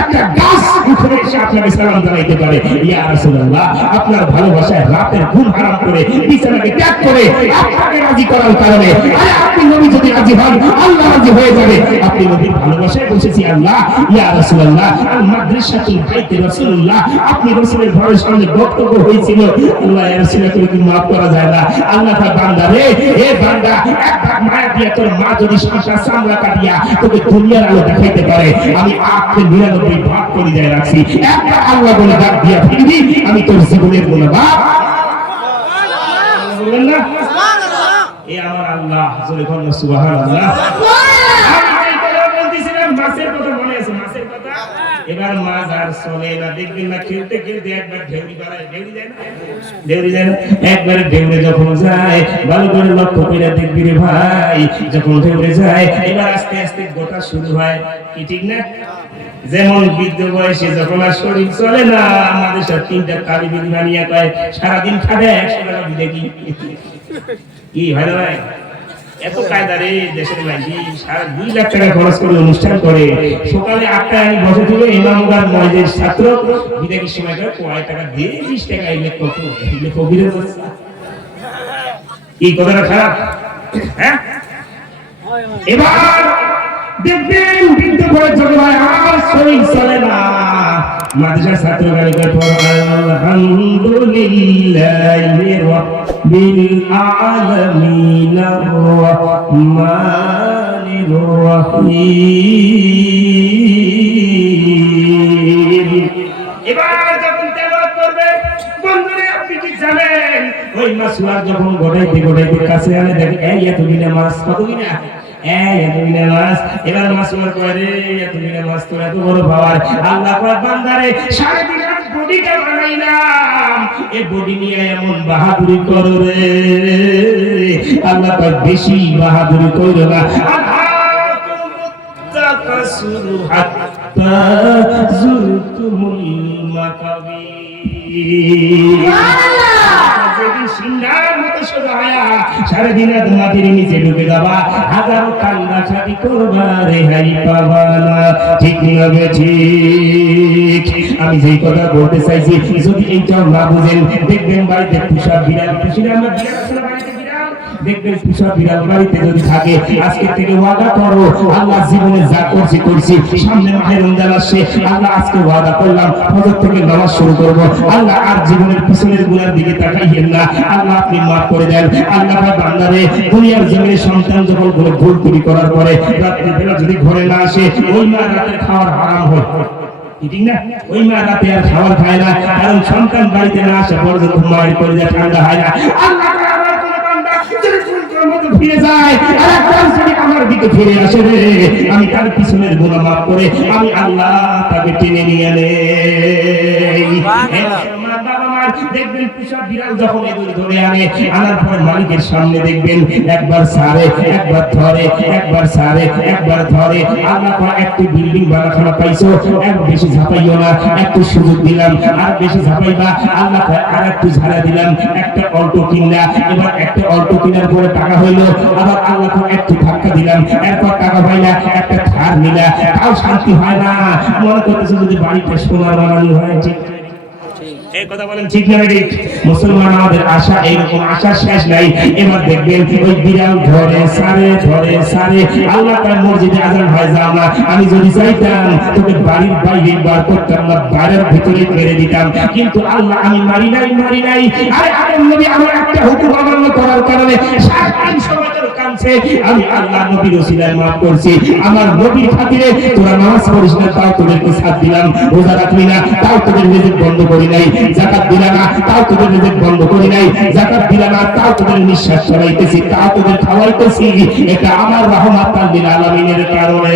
একটা গাছ উঠে এসে আপনাকে সালাম জানাইতে পারে, ইয়া রাসূলুল্লাহ আপনার ভালোবাসায় রাতের ঘুম হারাম করে বিছানাকে ত্যাগ করে আপনাকে রাজি করার কারণে, আরে আপনি নবী যদি রাজি হন আল্লাহ রাজি হয়ে যাবে। আপনি নবীর ভালোবাসায় বসেছি আল্লাহ, ইয়া রাসূলুল্লাহ আল মাদ্রাসাতুল বাইতে রাসূলুল্লাহ, আপনি রাসূলের ঘরের সামনে বক্তব্য হয়েছিল, আল্লাহ ইয়া রাসূলুল্লাহ কি maaf করা যায় না? আল্লাহ তার বান্দা রে, এ বান্দা এক ভাগ মায়া দিয়া তোর মা যদি শাসা চামড়া কাটিয়া তোকে দুনিয়ার আলো দেখাইতে পারে, আমি আপনি 99 ভাগ করে যায় রাখছি, একটা আল্লাহ বলে ডাক দিয়া ফিরবি, আমি তোর জীবনের গুনাহ বলেন না সুবহানাল্লাহ। এ আমার আল্লাহ, জোরে বলেন সুবহানাল্লাহ। আমি এই কথা বলতেছিলাম, মাছের কথা মনে আছে? মাছের কথা এবার মাছ আর চলে না, দেখবেন না খেলতে খেলতে একবার ঢেউরি বাড়ায়, ঢেউরি যায় না, ঢেউরি যায় না, একবারে ঢেউরে যখন যায় ভালো করে লক্ষ্য করে দেখবি রে ভাই, যখন ঢেউরে যায় এবার আস্তে আস্তে গোটা শুরু হয়, কি ঠিক না? যেমন বৃদ্ধ বয়সে যখন আর শরীর চলে না, আমাদের সব 3টা কালি বিড়ি বানিয়ে কয় সারাদিন খাবে 100 টাকা বিড়ি কি ভাই ভাই, এত কায়দা রে দেশের মাঝি, 2 লাখ টাকা খরচ করে অনুষ্ঠান করে, সকালে 8টায় আমি বসে ছিল ইমামগার মসজিদের ছাত্র, বিদায়ের সময় কয় টাকা দিয়ে 20 টাকা এলে কত এলে কবিরের বলছে এই কথাটা খারাপ, হ্যাঁ? এবার দেখবেন বৃদ্ধ বয়স যখন আর শরীর চলে না, মাদ্রাসার ছাত্র গালিকে আলহামদুলিল্লাহি রাব্বিল আলামিন আর-রাহমানির রহিম। এবার যখন তেলাওয়াত করবে, বন্ধুরা আপনি কি জানেন ওই মাসুয়ার যখন গোটাইতে গোটাইতে কাছে আনে, দেখে এই এত বিনা মাছ, কত বিনা এবার মাসুয়ার করে এত বিনা মাছ তো এত বড় পাওয়ার, আল্লাহ পাক বান্দারে 3.5 বডিটা বানাইলাম, এই বডি নিয়ে এমন বাহাদুরি করো রে, আল্লাহ পাক বেশি বাহাদুরি কইরো না, তাকাসুরু হাত্তা যুরতুমুল মাকাবির। সারাদিন মাটির নিচে ডুবে যাবা, হাজারো কান্না ছাড়ি করবা, রেহাই পাবা না, ঠিক না ঠিক? আমি যেই কথা বলতে চাইছি, যদি এইটাও না বুঝেন, দেখবেন বাড়িতে পুষা বিড়াল, আমরা দেখবেন পুষা বিড়াল বাড়িতে যদি থাকে, আজকে থেকে ওয়াদা করো, আল্লাহ জীবনে যা করছি করছি, সামনে মাহে রমজান আসছে, আল্লাহ আজকে ওয়াদা করলাম ফজর থেকে নামাজ শুরু করব, আল্লাহ আর জীবনের পিছনের গুনার দিকে তাকাইয়েন না, আল্লাহ আপনি মাফ করে দেন। আল্লাহ বান্দারে দুনিয়ার জমিনে সন্তান যখন কোনো ভুল ত্রুটি করার পরে রাতের বেলা যদি ঘরে না আসে, ওই মা রাতের খাওয়ার হারাম হয়, ঠিক না? ওই মা রাতে আর খাবার খায় না, কারণ সন্তান বাড়িতে না আসা পর্যন্ত মায়ের কলিজা ঠান্ডা হয় না। আল্লাহ ফিরে যায় আর একবার যদি আমার দিকে ফিরে আসে রে, আমি তার পিছনের গুনাহ মাফ করে আমি আল্লাহ তাকে টেনে নিয়ে নেই। দেখবেন পুষা বিড়াল যখন এগুলো ধরে আনে, আনার পর মালিকের সামনে দেখবেন একবার সারে, একবার ধরে, একবার সারে, একবার ধরে। আল্লাহ পাক একটু বিল্ডিং বানাখানা পাইছো, এক বেশি ঝাপাইও না, একটু সুযোগ দিলাম, আর বেশি ঝাপাইবা, আল্লাহ পাক আর একটু ঝাড়া দিলাম, একটা অল্টো কিনলা, এবার একটা অল্টো কেনার পরে টাকা হইলো, আবার আল্লাহ পাক একটু ধাক্কা দিলাম, এরপর টাকা পাইলা, একটা থার নিলা, তাও শান্তি হয় না, মনে করতেছে যদি বাড়িটা সোনার বানানো হয়। ঠিক এই কথা বলেন, ঠিক না ঠিক? মুসলমান আমাদের আশা এইরকম, আশা শেষ নাই। এবার দেখবেন ওই বিড়াল ধরে সারে, ধরে সারে, আল্লাহ তার মসজিদে আজান হয় যাও না, আমি যদি চাইতাম তোকে বাড়ির বাইরে বার করতাম না, বাড়ির ভিতরে মেরে দিতাম, কিন্তু আল্লাহ আমি মারি নাই, মারি নাই। আরে আদম নবী আমার একটা হুকুম অমান্য করার কারণে 350 বছর কাঁদছে, আমি আল্লাহ নবীর ওসিলায় মাফ করছি। আমার নবীর খাতিরে তোরা নামাজ পড়িস না, তাও তোদেরকে সাথ দিলাম, রোজা রাখবি না, তাও তোদের রিজিক বন্ধ করি নাই, যাকাত দিলা না, তাও তোদের রিজিক বন্ধ করি নাই, যাকাত দিলা না, তাও তোদের নিঃশ্বাস চালাইতেছি, তাও তোদের খাওয়াইতেছি, এটা আমার রহমাত লিল আলামিনের কারণে।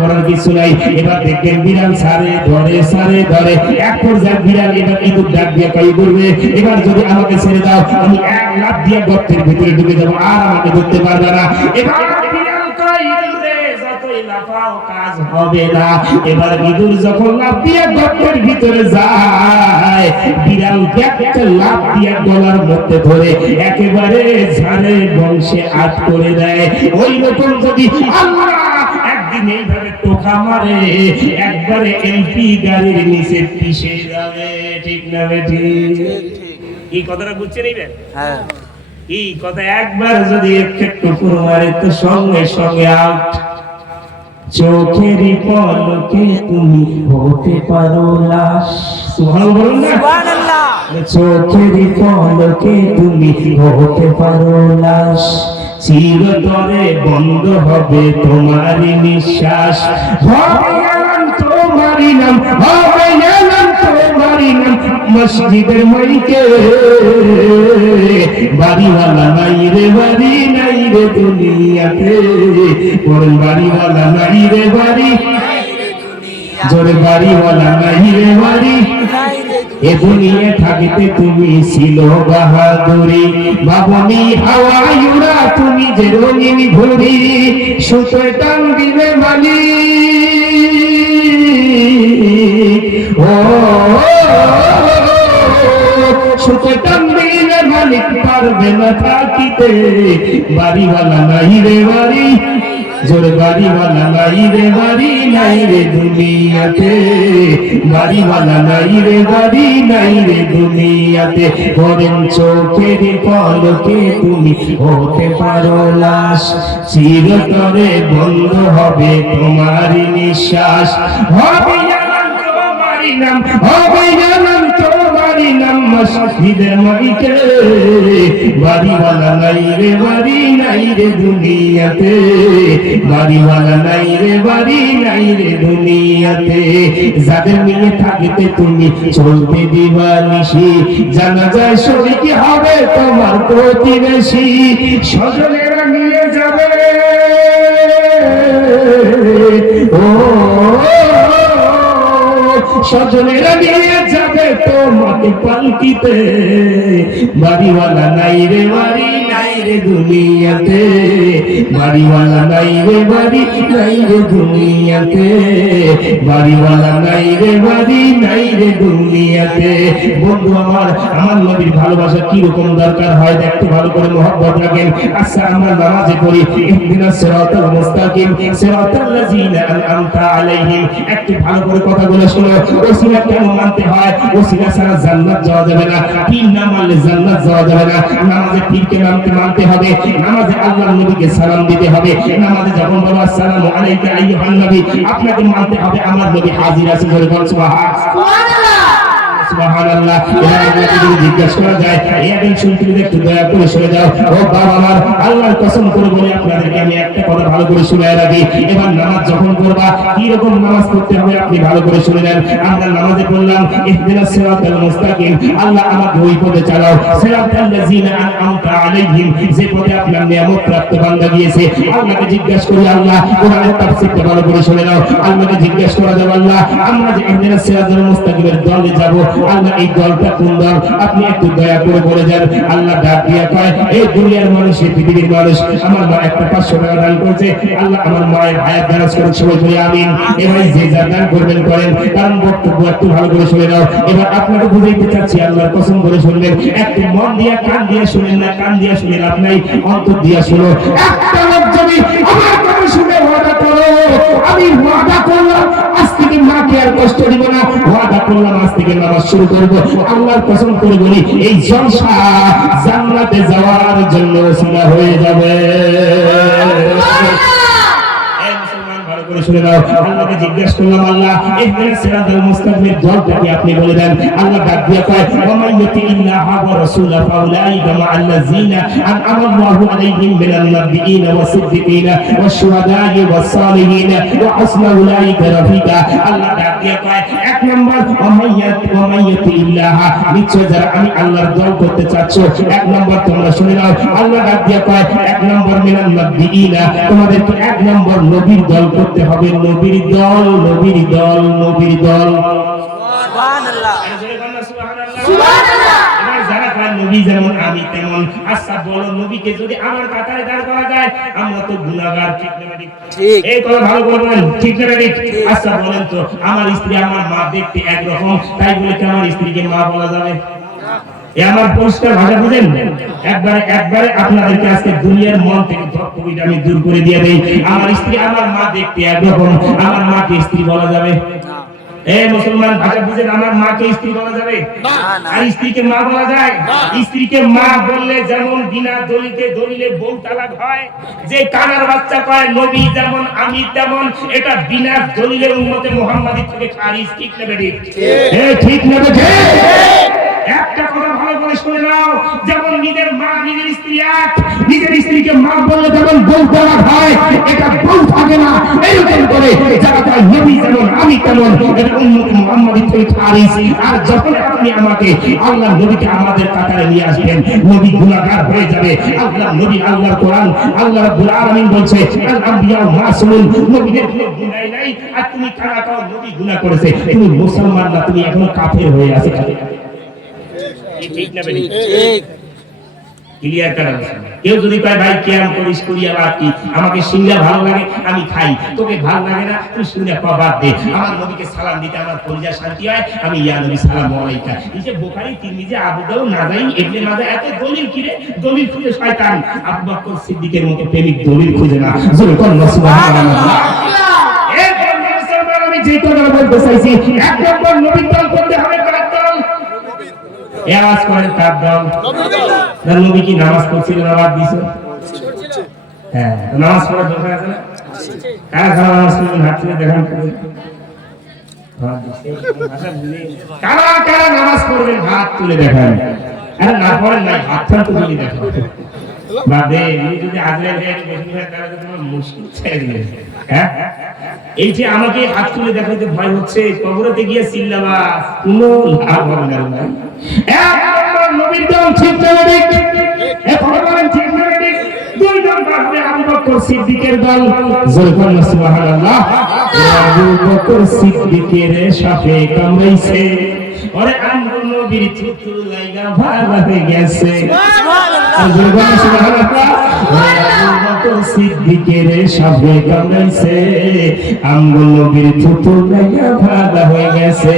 করার কিছু নাই। এবার দেখবেন বিড়াল সারে ধরে, সারে ধরে, এক পর্যায়ে বিড়াল এবার ইঁদুর ডাক দিয়ে কই করবে, এবার যদি আমাকে ছেড়ে দাও আমি 1 লাফ দিয়ে গর্তের ভিতরে ঢুকে যাবো, আর আমাকে ধরতে পারবে না। এবার বিড়াল কই ইঁদুরে যতই লাফাও কাজ হবে না। এবার ইঁদুর যখন লাফ দিয়ে গর্তের ভিতরে যায়, বিড়াল একটা লাফ দিয়ে গলার মধ্যে ধরে একেবারে ঝাড়ে বংশে আট করে দেয়। ওই রকম যদি আল্লাহ একদিন এইভাবে টোকা মারে, একবারে এমপি গাড়ির নিচে পিষে যাবে, ঠিক না বেটি? এই কথাটা বুঝছে নিবেন? হ্যাঁ, এই কথা একবার যদি একটু মারে তো সঙ্গে সঙ্গে আউট। চোখেরই পলকে তুমি হতে পারো লাশ, সুবহানাল্লাহ, সুবহানাল্লাহ। চোখেরই পলকে তুমি হতে পারো লাশ, চিরতরে বন্ধ হবে তোমারই নিঃশ্বাস, হবে এলান তোমারই নাম, হবে এলান তোমারই নাম, মসজিদের মাইকে বাড়িওয়ালা নাই রে বাড়ি নাই রে দুনিয়াতে বলেন বাড়িওয়ালা নাই রে বাড়ি জোরে বাড়িওয়ালা নাই রে বাড়ি এ দুনিয়া থাকিতে তুমি ছিল বাহাদুরি বাবনি হাওয়ায় উড়া তুমি যে রঙিন ঘুরি সুতোয় টান দিবে মালিক ও সুতোয় টান দিবে মালিক পারবে না থাকিতে বাড়িওয়ালা নাই রে বাড়ি জোরে বাড়িওয়ালা নাই রে বাড়ি নাই রে দুনিয়াতে বাড়িওয়ালা নাই রে বাড়ি নাই রে দুনিয়াতে করেন চোখের পলকে তুমি হতে পারো লাশ চিরতরে বন্ধ হবে তোমার নিঃশ্বাস হবে জানান তোমারই নাম হবে জানান তোমারই নাম মসজিদের মাইকে বাড়িওয়ালা নাই রে বাড়ি নাই রে দুনিয়াতে বাড়িওয়ালা নাই রে বাড়ি নাই রে দুনিয়াতে যাদের নিয়ে থাকিতে তুমি চলতে দিবানিশি জানা যায় শরীক হবে তোমার প্রতিবেশী স্বজনেরা নিয়ে যাবে ও স্বজনেরা নিয়ে যাবে তোমাকে পালকিতে বাড়িওয়ালা নাই রে বাড়ি নাই রে দুনিয়াতে বাড়িওয়ালা নাই রে বাড়ি নাই রে দুনিয়াতে বাড়িওয়ালা নাই রে বাড়ি নাই রে দুনিয়াতে বন্ধু আমার নবীর ভালোবাসা কি রকম দরকার হয় দেখতে ভালো করে মহব্বত রাখেন আচ্ছা আমরা নামাজে পড়ি ইহদিনাস সিরাতাল মুস্তাকিম সিরাতাল লাযিনা আনআমতা আলাইহিম একটু ভালো করে কথাগুলো শুনো ওসিলা কেন মানতে হয় ওসিলা ছাড়া জান্নাত যাওয়া যাবে না পীর না মানলে জান্নাত যাওয়া যাবে না নামাজে পীরকে মানতে হবে নামাজে আল্লাহর নবীকে সালাম দিতে হবে নামাজে যখন বলো আসসালামু আলাইকা আইয়ুহান নবী আপনাকে মানতে হবে আমার নবী হাজির আছে জোরে বল সুবহানাল্লাহ সুবহানাল্লাহ এর জিজ্ঞাসা করা যায় এই শুনতে একটু দয়া করে শুনে যাও ও বাবা আমার আল্লাহর কসম করে বলে আপনাদেরকে আমি একটা কথা ভালো করে শুনায় রাখি এবার নামাজ যখন করবা কি রকম নামাজ পড়তে হবে আপনি ভালো করে শুনে নেন আমরা নামাজে পড়লাম ইহদিনাস সিরাতাল মুস্তাকিম আল্লাহ আমাকে ওই পথে চালাও সিরাতাল লাযিনা আনআমতা আলাইহিম যে পথে আপনার নিয়ামত প্রাপ্ত বান্দা গিয়েছে আল্লাহকে জিজ্ঞাসা করি আল্লাহ কোরআনের তাফসীরটা ভালো করে শুনে নাও আল্লাহকে জিজ্ঞাসা করা যাবে আল্লাহ আমরা যে ইহদিনাস সিরাতাল মুস্তাকিমের দলে যাব আল্লাহ এই দলটা কোন দল আপনি একটু দয়া করে বলে যান আল্লাহ ডাক দিয়া কয় এই দুনিয়ার মানুষ এই পৃথিবীর মানুষ আমার মা একটা 500 টাকা দান করেছে আল্লাহ আমার মায়ের হায়াত দারাজ করুন সবাই বলি আমিন এবার যে যা দান করবেন করেন কারণ বক্তব্য একটু ভালো করে শুনে নাও এবার আপনাকে বুঝাইতে চাচ্ছি আল্লাহর কসম করে শুনবেন একটু মন দিয়া কান দিয়া শুনেন না কান দিয়া শুনে লাভ নাই অন্তর দিয়া শুনো একটা লোক যদি আমার কথা শুনে ওয়াদা করো আমি ওয়াদা করলাম আজ থেকে মাকে আর কষ্ট দিব না ওয়াদা করলাম আজ থেকে নামাজ শুরু করব আল্লাহর কসম করে বলি এই জলসা জান্নাতে যাওয়ার জন্য ওসিলা হয়ে যাবে শুনে নাও আল্লাহকে জিজ্ঞাসা করলাম আল্লাহ ইহদিনাস সিরাতাল মুস্তাকিমের দলটা কি আপনি বলে দেন আল্লাহ ডাক দিয়ে কয় ওয়া মান ইউতিল্লাহা ওয়া রাসূলাহু ফাউলাইকা মা'আল্লাযিনা আন'আমা আল্লাহু আলাইহিম মিনান নাবিয়্যিনা ওয়াস সিদ্দিকিনা ওয়াশ শুহাদা'i ওয়াস সালিহিনা ওয়া হাসনা উলাইকা রাফিকা আল্লাহ ডাক দিয়ে কয় এক নম্বর ওয়া মান ইউতিল্লাহা নিশ্চয় যারা আমি আল্লাহর দল করতে চাচ্ছ এক নম্বর তোমরা শুনে নাও আল্লাহ ডাক দিয়ে কয় এক নম্বর মিনান নাবিয়্যিনা তোমাদেরকে এক নম্বর নবীর দল করতে হবে নবীর দল নবীর দল নবীর দল সুবহানাল্লাহ সুবহানাল্লাহ এবার যারা কয় নবী যেমন আমি তেমন আচ্ছা বলো নবীকে যদি আমার কাতারে দাঁড় করা যায় আমরা তো গুনাহগার ঠিক না ঠিক এই কথা ভালো করে বলেন ঠিক না ঠিক আচ্ছা বলেন তো আমার স্ত্রী আমার মা দেখতে একরকম তাই বলে কি আমার স্ত্রীকে মা বলা যাবে এ আমার পরিষ্কার ভাষা বুঝেন একবারে আপনাদেরকে আজকে দুনিয়ার মন থেকে ধর্মবিটা আমি দূর করে দিয়ে দেই আমার স্ত্রী আমার মা দেখতে একরকম আমার মাকে স্ত্রী বলা যাবে মুসলমান ভাষা বুঝেন আমার মাকে স্ত্রী বলা যাবে আর স্ত্রীকে মা বলা যায় স্ত্রীকে মা বললে যেমন বিনা দলিলে বউ তালাক হয় যে কানার বাচ্চা কয় নবী যেমন আমি তেমন এটা বিনা দলিলে উম্মতে মুহাম্মাদি থেকে খারিজ ঠিক নেবে ঠিক ঠিক নেবে ঠিক একটা কথা ভালো করে শুনে নাও, যেমন নিজের মা নিজের স্ত্রী এক, নিজের স্ত্রীকে মা বললে যেমন বউ দেওয়া হয়, এটা বউ থাকে না। এরকম করে যারা তার নবী যেমন আমি তেমন, এটা উম্মতে মুহাম্মাদী থেকে খারিজ। আর যখন আপনি আমাকে আল্লাহর নবীকে আমাদের কাতারে নিয়ে আসবেন, নবী গুনাহগার হয়ে যাবে। আল্লাহর নবী, আল্লাহর কোরআন, আল্লাহ রাব্বুল আলামিন বলছে আল আম্বিয়া মাসুমুন, নবীদের কোনো গুনাহ নাই। আর তুমি কারা কাও নবী গুনাহ করেছে, তুমি মুসলমান না, তুমি এখনো কাফের হয়ে আছো। ঠিক না বেটি? ঠিক। ক্লিয়ার করা আছে। কেউ যদি কয় ভাই কিয়াম করিস করি আবার কি, আমাকে সিঙ্গা ভালো লাগে আমি খাই, তোকে ভালো লাগে না তুই সিঙ্গা খাওয়া বাদ দে, আমার নবীকে সালাম দিতে আমার কলিজা শান্তি হয়, আমি ইয়া নবী সালাম আলাইকা। এই যে বুখারী তিরমিজি আবু দাউদ নাসাই ইবনে মাজাহ এত দলিল কিরে, দলিল খুঁজে শয়তান। আবু বকর সিদ্দিকের মতো প্রেমিক দলিল খুঁজে না। জোরে কোন সুবহানাল্লাহ। এই মুসলমান, আমি যে কথা বলতে চাইছি, এক নম্বর নবীর দল করতে হবে। কার দল? আওয়াজ করেন কার দল? নবী কি নামাজ পড়ছিলেন, আবার দিছে? হ্যাঁ, নামাজ পড়ার দরকার আছে না? কারা কারা নামাজ পড়বেন হাত তুলে দেখান। কারা কারা নামাজ পড়বেন হাত তুলে দেখান। আরে না পড়েন না, হাতটা তুলে দেখান। বাদে এই যদি আজরাইল বসে থাকে তাহলে তোমার মুশকিল ছেড়ে দিবে। হ্যাঁ, এই যে আমাকে হাত তুলে দেখাইতে ভয় হচ্ছে, কবরেতে গিয়ে চিল্লাবা, কোনো লাভ হবে না। নবীর দল ঠিক না ঠিক? এখন বলেন ঠিক না ঠিক? দুই নম্বর হবে আবু বকর সিদ্দিকের দল। জোরে বলেন সুবহানাল্লাহ। আবু বকর সিদ্দিকের সাথে কামড়াইছে, ওরে আমগো নবীর থুতু লাইগা ভালো হয়ে গেছে। সুবহানাল্লাহ। জোরে বলেন সুবহানাল্লাহ। আবু বকর সিদ্দিকের সাথে কামড়াইছে, আমগো নবীর থুতু লাইগা ভালো হয়ে গেছে।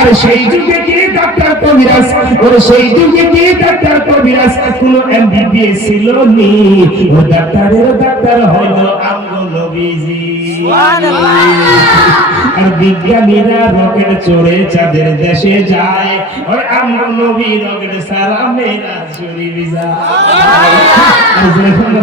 আর সেই যুগে কি ডাক্তার কবিরাজ, ওরে সেই যুগে কি ডাক্তার কবিরাজ কোন এমবিবিএস ছিল নি, ও ডাক্তারের ডাক্তার হলো আমগো নবীজি। সুবহানাল্লাহ। আর বিজ্ঞানীরা রকেট চড়ে চাঁদের দেশে যায়, ওরে আমগো নবী রকেট সারা মেরা শরীর যায়।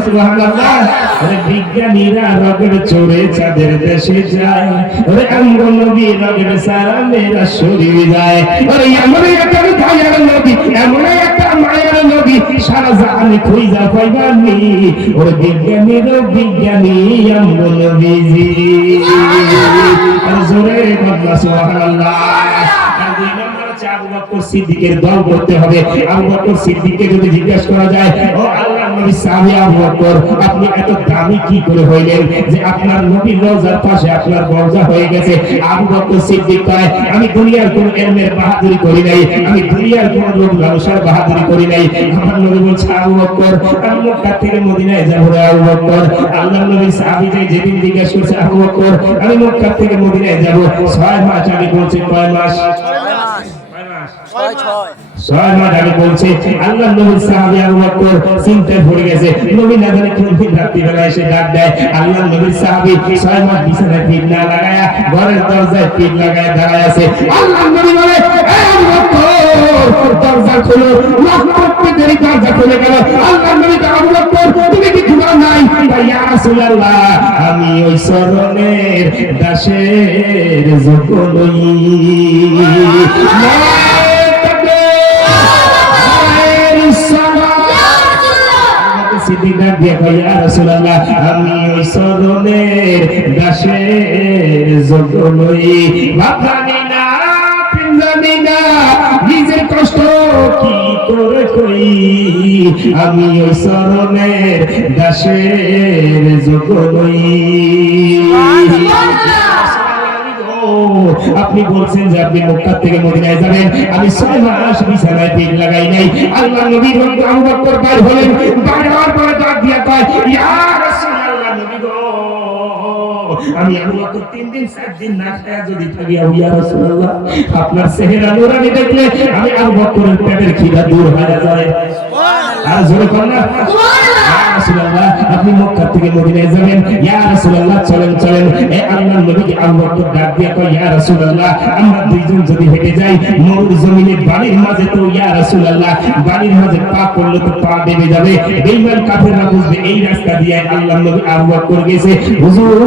সুবহানাল্লাহ। ওরে বিজ্ঞানীরা রকেট চড়ে চাঁদের দেশে যায়, ওরে আমগো নবী রকেট সারা মেরা শরীর যায়। ওরে এমন একটা দয়ার নবী, এমন একটা মায়ের নবী, সারা জাহানে খুঁজা পাইবানি। ওরে বিজ্ঞানীরও বিজ্ঞানী আমগো নবীজি। জোরে বলবা সুবহানাল্লাহ। আর দুই নম্বর হচ্ছে আবু বকর সিদ্দিকের দল করতে হবে। আবু বকর সিদ্দিককে যদি জিজ্ঞাসা করা যায়, ও আল্লাহর নবী সাহাবী আবু বকর, আপনি এত দামি কি করে হইলেন যে আপনার নবীর রওজার পাশে আপনার দরজা হয়ে গেছে? আবু বকর সিদ্দিক কয়, আমি দুনিয়ার কোন ইলমের বাহাদুরি করি নাই, আমি দুনিয়ার কোন লোক লালসার বাহাদুরি করি নাই। আমার নবী বলছে, আবু বকর আমি মক্কা থেকে মদিনায় যাব রে আবু বকর। আল্লাহর নবী সাহাবী যেদিন জিজ্ঞাসা করছে, আবু বকর আমি মক্কা থেকে মদিনায় যাব 6 মাস আগে, বলছে কয় মাস? 6 মাস আগে বলছে। আল্লাহর নবীর সাহাবী আবু বকর চিন্তায় পড়ে গেছে, নবী না জানে কোন দিন রাত্রি বেলা এসে ডাক দেয়। আল্লাহর নবীর সাহাবী 6 মাস বিছানায় পিঠ না লাগায়া ঘরের দরজায় পিঠ লাগায় দাঁড়ায় আছে। আল্লাহর নবী বলে, এই আবু বকর দরজা খোলো। লক্ষ্য দেরি দরজা খুলে গেল। আল্লাহর নবী তো, আবু বকর তুমি কি ঘুমাও নাই? ইয়া রাসূলুল্লাহ, আমি ওই চরণের দাসের যোগ্য নই। আমি ওই চরণের দাসের যোগ্য নই। ভাবজানি না পিঞ্জানি না নিজের কষ্ট কি করে কই, আমি ওই চরণের দাসের যোগ্য নই। আপনি বলছেন যে আপনি মক্কা থেকে মদিনায় যাবেন, আমি 6 মাস বিছানায় পিঠ লাগাই নাই। আল্লাহ নবী আবু বকর বাইর হলেন, বাইর হওয়ার পরে ডাক দিয়া কয়, ইয়া রাসূলুল্লাহ, নবী গো আমি আবু বকর 3 দিন 4 দিন না খায়া যদি থাকি, ইয়া রাসূলুল্লাহ আপনার চেহারা নূরানি দেখলে আমি আবু বকরের পেটের খিদা দূর হয়ে যায়। সুবহানাল্লাহ। আর জোরে বল না সুবহানাল্লাহ। রাসূলুল্লাহ আপনি মক্কা থেকে মদিনায় যাবেন, ইয়া রাসূলুল্লাহ চলেন চলেন। এই আল্লাহর নবীকে আবু বকর ডাক দিয়ে কয়, ইয়া রাসূলুল্লাহ আমরা দুইজন যদি হেঁটে যাই মরুর জমিনে বালির মাঝে, তো ইয়া রাসূলুল্লাহ বালির মাঝে পা পড়লে তো পা দেবে যাবে, বেঈমান কাফেররা বুঝবে এই রাস্তা দিয়ে আল্লাহর নবী আবু বকর গেছে। হুজুর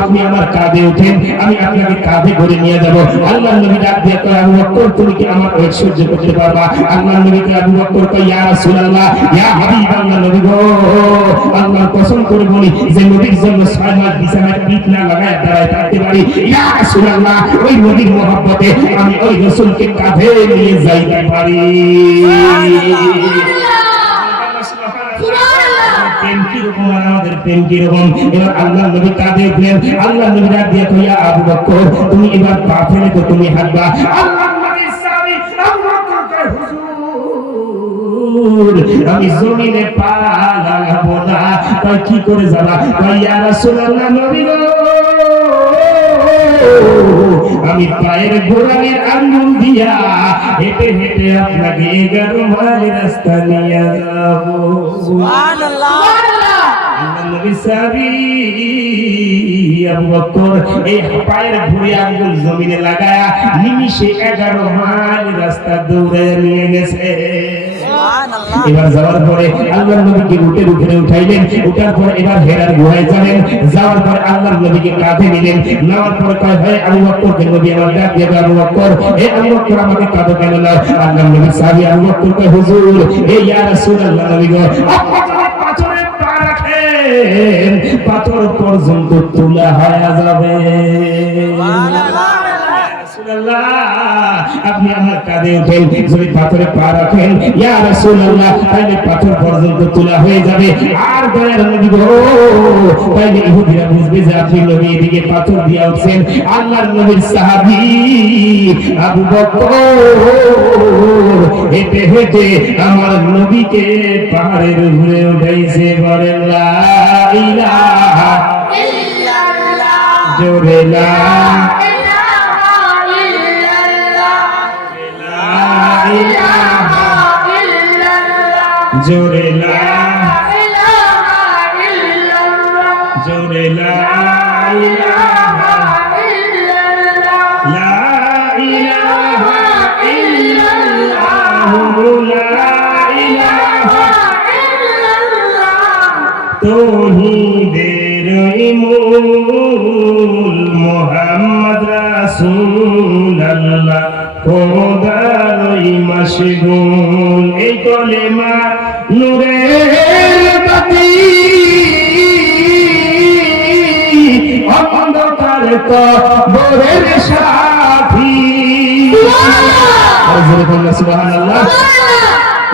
আপনি আমার কাঁধে উঠেন, আমি আপনাকে কাঁধে করে নিয়ে যাব। আল্লাহর নবী ডাক দিয়ে কয়, আবু বকর তুমি কি আমার ওয়েট সহ্য করতে পারবা? আল্লাহর নবীকে আবু বকর কয়, ইয়া রাসূলুল্লাহ ইয়া হাবিবাল্লাহ নবী গো, আল্লাহর কসম করে বলি যে নবীর জন্য 6 মাস বিছানায় পিঠ না লাগায় দাঁড়ায় থাকতে পারি, ইয়া রাসূলুল্লাহ ওই নবীর মহব্বতে আমি ওই রাসূলকে কাঁধে নিয়ে যাইতে পারি। প্রেম কিরকম আর আমাদের প্রেম কিরকম। এবার আল্লাহ নবী কাঁধে উঠলেন, আল্লাহ নবী ডাক দিয়ে কইয়া আবু বকর তুমি এবার পা ফেলে তো তুমি হাঁটবা। আল্লাহ নবীর সাহাবী আবু বকর কয়, হুজুর আমি জমিনে পা লাগাবো না। কয় কি করে যাবা? কয় ইয়া রাসূলুল্লাহ নবী গো আমি পায়ের গোড়ালির আঙ্গুল দিয়া হেঁটে হেঁটে আপনাকে 11 মাইল রাস্তা নিয়ে যাব। সুবহানাল্লাহ। আল্লাহর নবী সাহাবী আবু বকর এই পায়ের ভুঁড়ি আঙ্গুল জমিনে লাগায়া নিমিষে 11 মাইল রাস্তা দৌড়ে নিয়ে গেছে। এবার যাওয়ার পরে আল্লাহর নবীকে উটের উপরে উঠাইলেন, উঠার পর এবার হেরার গুহায় যাবেন। যাওয়ার পর আল্লাহর নবীকে কাঁধে নিলেন, নেওয়ার পর কয় ভাই আবু বকরকে নবী আমার ডাক দিয়ে আবু বকর এ আবু বকর আমাকে কাঁধে কেন না? আল্লাহর নবী সাহাবী আবু বকর কয় হুজুর এ ইয়া রাসূলুল্লাহ নবী গো পাথরে পা রাখেন পাথর পর্যন্ত তুলা হয়ে যাবে। সুবহানাল্লাহ। আপনি আমার কাঁধে উঠেন, যদি পাথরে পা রাখেন ইয়া রাসূলুল্লাহ তাহলে পাথর পর্যন্ত তোলা হয়ে যাবে। আর দয়ার নবী গো তাহলে ইহুদিরা বুঝবে যে আপনি নবী এদিকে পাথর দিয়ে উঠছেন। আল্লাহর নবীর সাহাবী আবু বকর হেঁটে হেঁটে আমার নবীকে পাহাড়ের উপরে উঠাইছে। বলেন লা ইলাহা ইল্লাল্লাহ, জোরে লা জোরে লা ইলাহা ইল্লাল্লাহ, জোরে লা ইলাহা ইল্লাল্লাহ, লা ইলাহা ইল্লাল্লাহ, লা ইলাহা ইল্লাল্লাহ। তাওহীদের মূল মুহাম্মদ রাসূলুল্লাহ খোদার মাশগুল। এই কলেমা নূরের বাতি অন্ধকার কবরের সাথী। সুবহানাল্লাহ।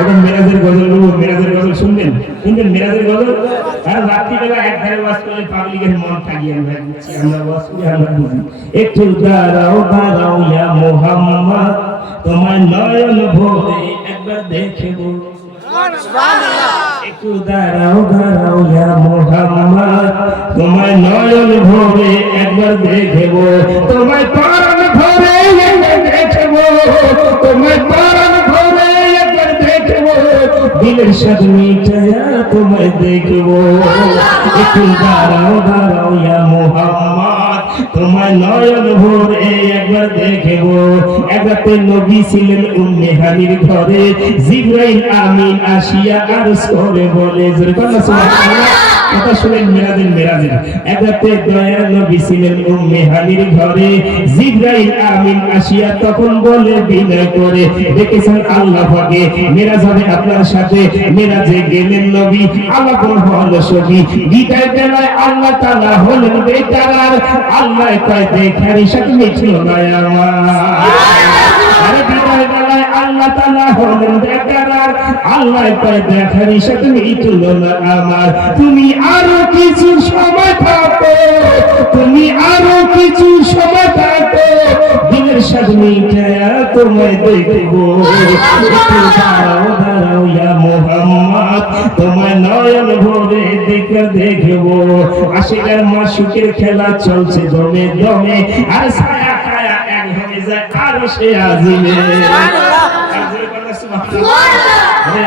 এখন মেরাজের গজল, মেরাজের গজল শুনবেন? মেরাজের গজল আর রাত্রিবেলা এক ধারে ওয়াজ করলে পাবলিকের মন থাকিয়ে আমরা বুঝছি, আমরা ওয়াজ করি আমরা বুঝি। একটু দাঁড়াও দাঁড়াও ইয়া মুহাম্মদ তোমার নয়ন ভরে একবার দেখব। সুবহানাল্লাহ। একটু দাঁড়াও দাঁড়াও ইয়া মুহাম্মদ তোমার নয়ন ভরে একবার দেখব, তোমার প্রাণ ভরে একবার দেখব, তোমার প্রাণ ভরে একবার দেখব, দিলের সাথে মিটায়া তোমায় দেখব। একটু দাঁড়াও দাঁড়াও ইয়া মুহাম্মদ তোমার নয়ন ভরে একবার দেখব। একবারে নবী ছিলেন উম্মে হানির ঘরে, জিবরাইল আমিন আসিয়া আরজ করে বলে সুবহানাল্লাহ। কথা শুনেন মেরাজের একবারে দয়ার নবী ছিলেন উম্মে হানির ঘরে, জিবরাইল আমিন আসিয়া তখন বলে বিনয় করে দেখেছেন আল্লাহ পাকে মেরাজ হবে আপনার সাথে। মেরাজে গেলেন নবী আল্লাহ হলো ছবি, বিদায় বেলায় আল্লাহ তাআলা হলেন বেকার। আল্লাহ কয় দেখার সাথে মিছিল নয় আমার, আরে বিদায় বেলায় আল্লাহ তাআলা হলেন বেকার। আল্লাহ কয় দেখার সাথে মিছিল না আমার। তুমি আরো কিছু সময় থাকো, তুমি আরো কিছু সময় থাকো, দিলের সাথে মিটায়া তোমায় দেখবো। একটু দাঁড়াও দাঁড়াও ইয়া মুহাম্মদ তোমায় নয়ন ভরে দেখবো। আশিকের মাসুকের খেলা চলছে দমে দমে, আর ছায়া ছায়া এক হয়ে যায় আরো সে আজিমে।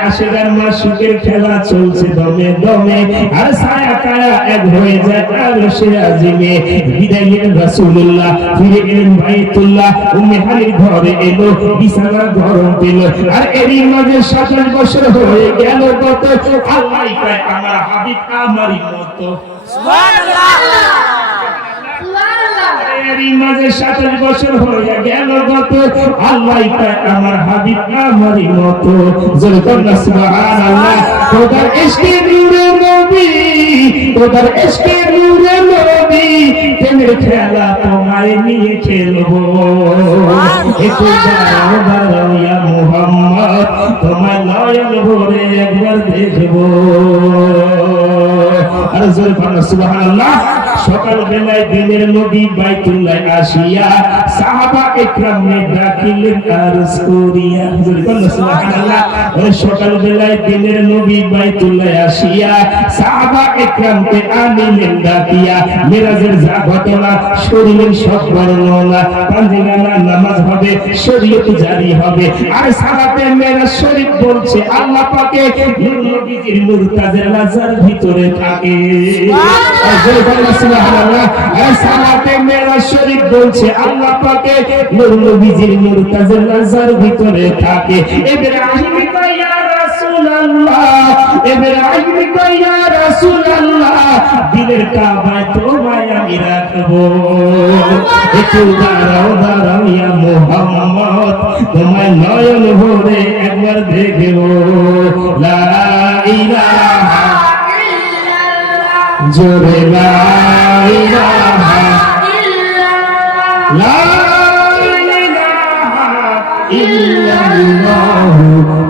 আশিকার মাসুকের খেলা চলছে দমে দমে, আর ছায়া কায়া এক হয়ে যায় আরশে আজিমে। বিদায়ের রাসূলুল্লাহ ফিরে গেলেন বাইতুল্লাহ, উম্মে হানির ঘরে এলো, বিছানা গরম পেল, আর এরই মাঝে 27 বছর হয়ে গেল কত। আল্লাহ কয় আমার হাবিব আমারই মতো, সুবহানাল্লাহ। এরই মাঝে 27 বছর হয়ে গেল কত। আল্লাহ কয় আমার হাবিব আমারই মতো, জোরে বলনা সুবহানাল্লাহ। খোদার ইশকে নূরে নবী, খোদার ইশকে নূরে নবী, প্রেমের খেলা তোমায় নিয়ে খেলবো। একটু দাঁড়াও দাঁড়াও ইয়া মুহাম্মদ, তোমায় নয়ন ভরে একবার দেখবো। আর জোরে বলনা সুবহানাল্লাহ। সকাল বেলায় দিনের নবী বাইতুল্লাহ আসিয়া সাহাবা একরামে ডাকিলেন আরজ করিয়া, জোরে বলনা সুবহানাল্লাহ। ওই সকাল বেলায় দিনের নবী বাইতুল্লাহ আসিয়া সাহাবা একরামকে আনিলেন ডাকিয়া। মিরাজের যা ঘটনা শরীরের সব বর্ণনা, পাঞ্জিগানা নামাজ হবে, শরীয়ত জারি হবে, আর সালাতে মেরাজ শরীফ বলছে আল্লাহ পাকে নূর নবীজির মুরতাজের লাজার ভিতরে থাকে, সুবহানাল্লাহ। আর সালাতে মেরাজ শরীফ বলছে আল্লাহ পাকে নূর নবীজির মুরতাজের লাজার ভিতরে থাকে। ইব্রাহিম কয় ইয়া রাসূলুল্লাহ, ইব্রাহিম কয় ইয়া রাসূলুল্লাহ, দিলের কাবায় তোমায় আমি রাখবো। একটু দাঁড়াও দাঁড়াও ইয়া মুহাম্মদ, তোমায় নয়ন ভরে একবার দেখবো। লা ইলাহা ইল্লাল্লাহ, জোরে লা ইলাহা ইল্লাল্লাহ, লা ইলাহা ইল্লাল্লাহ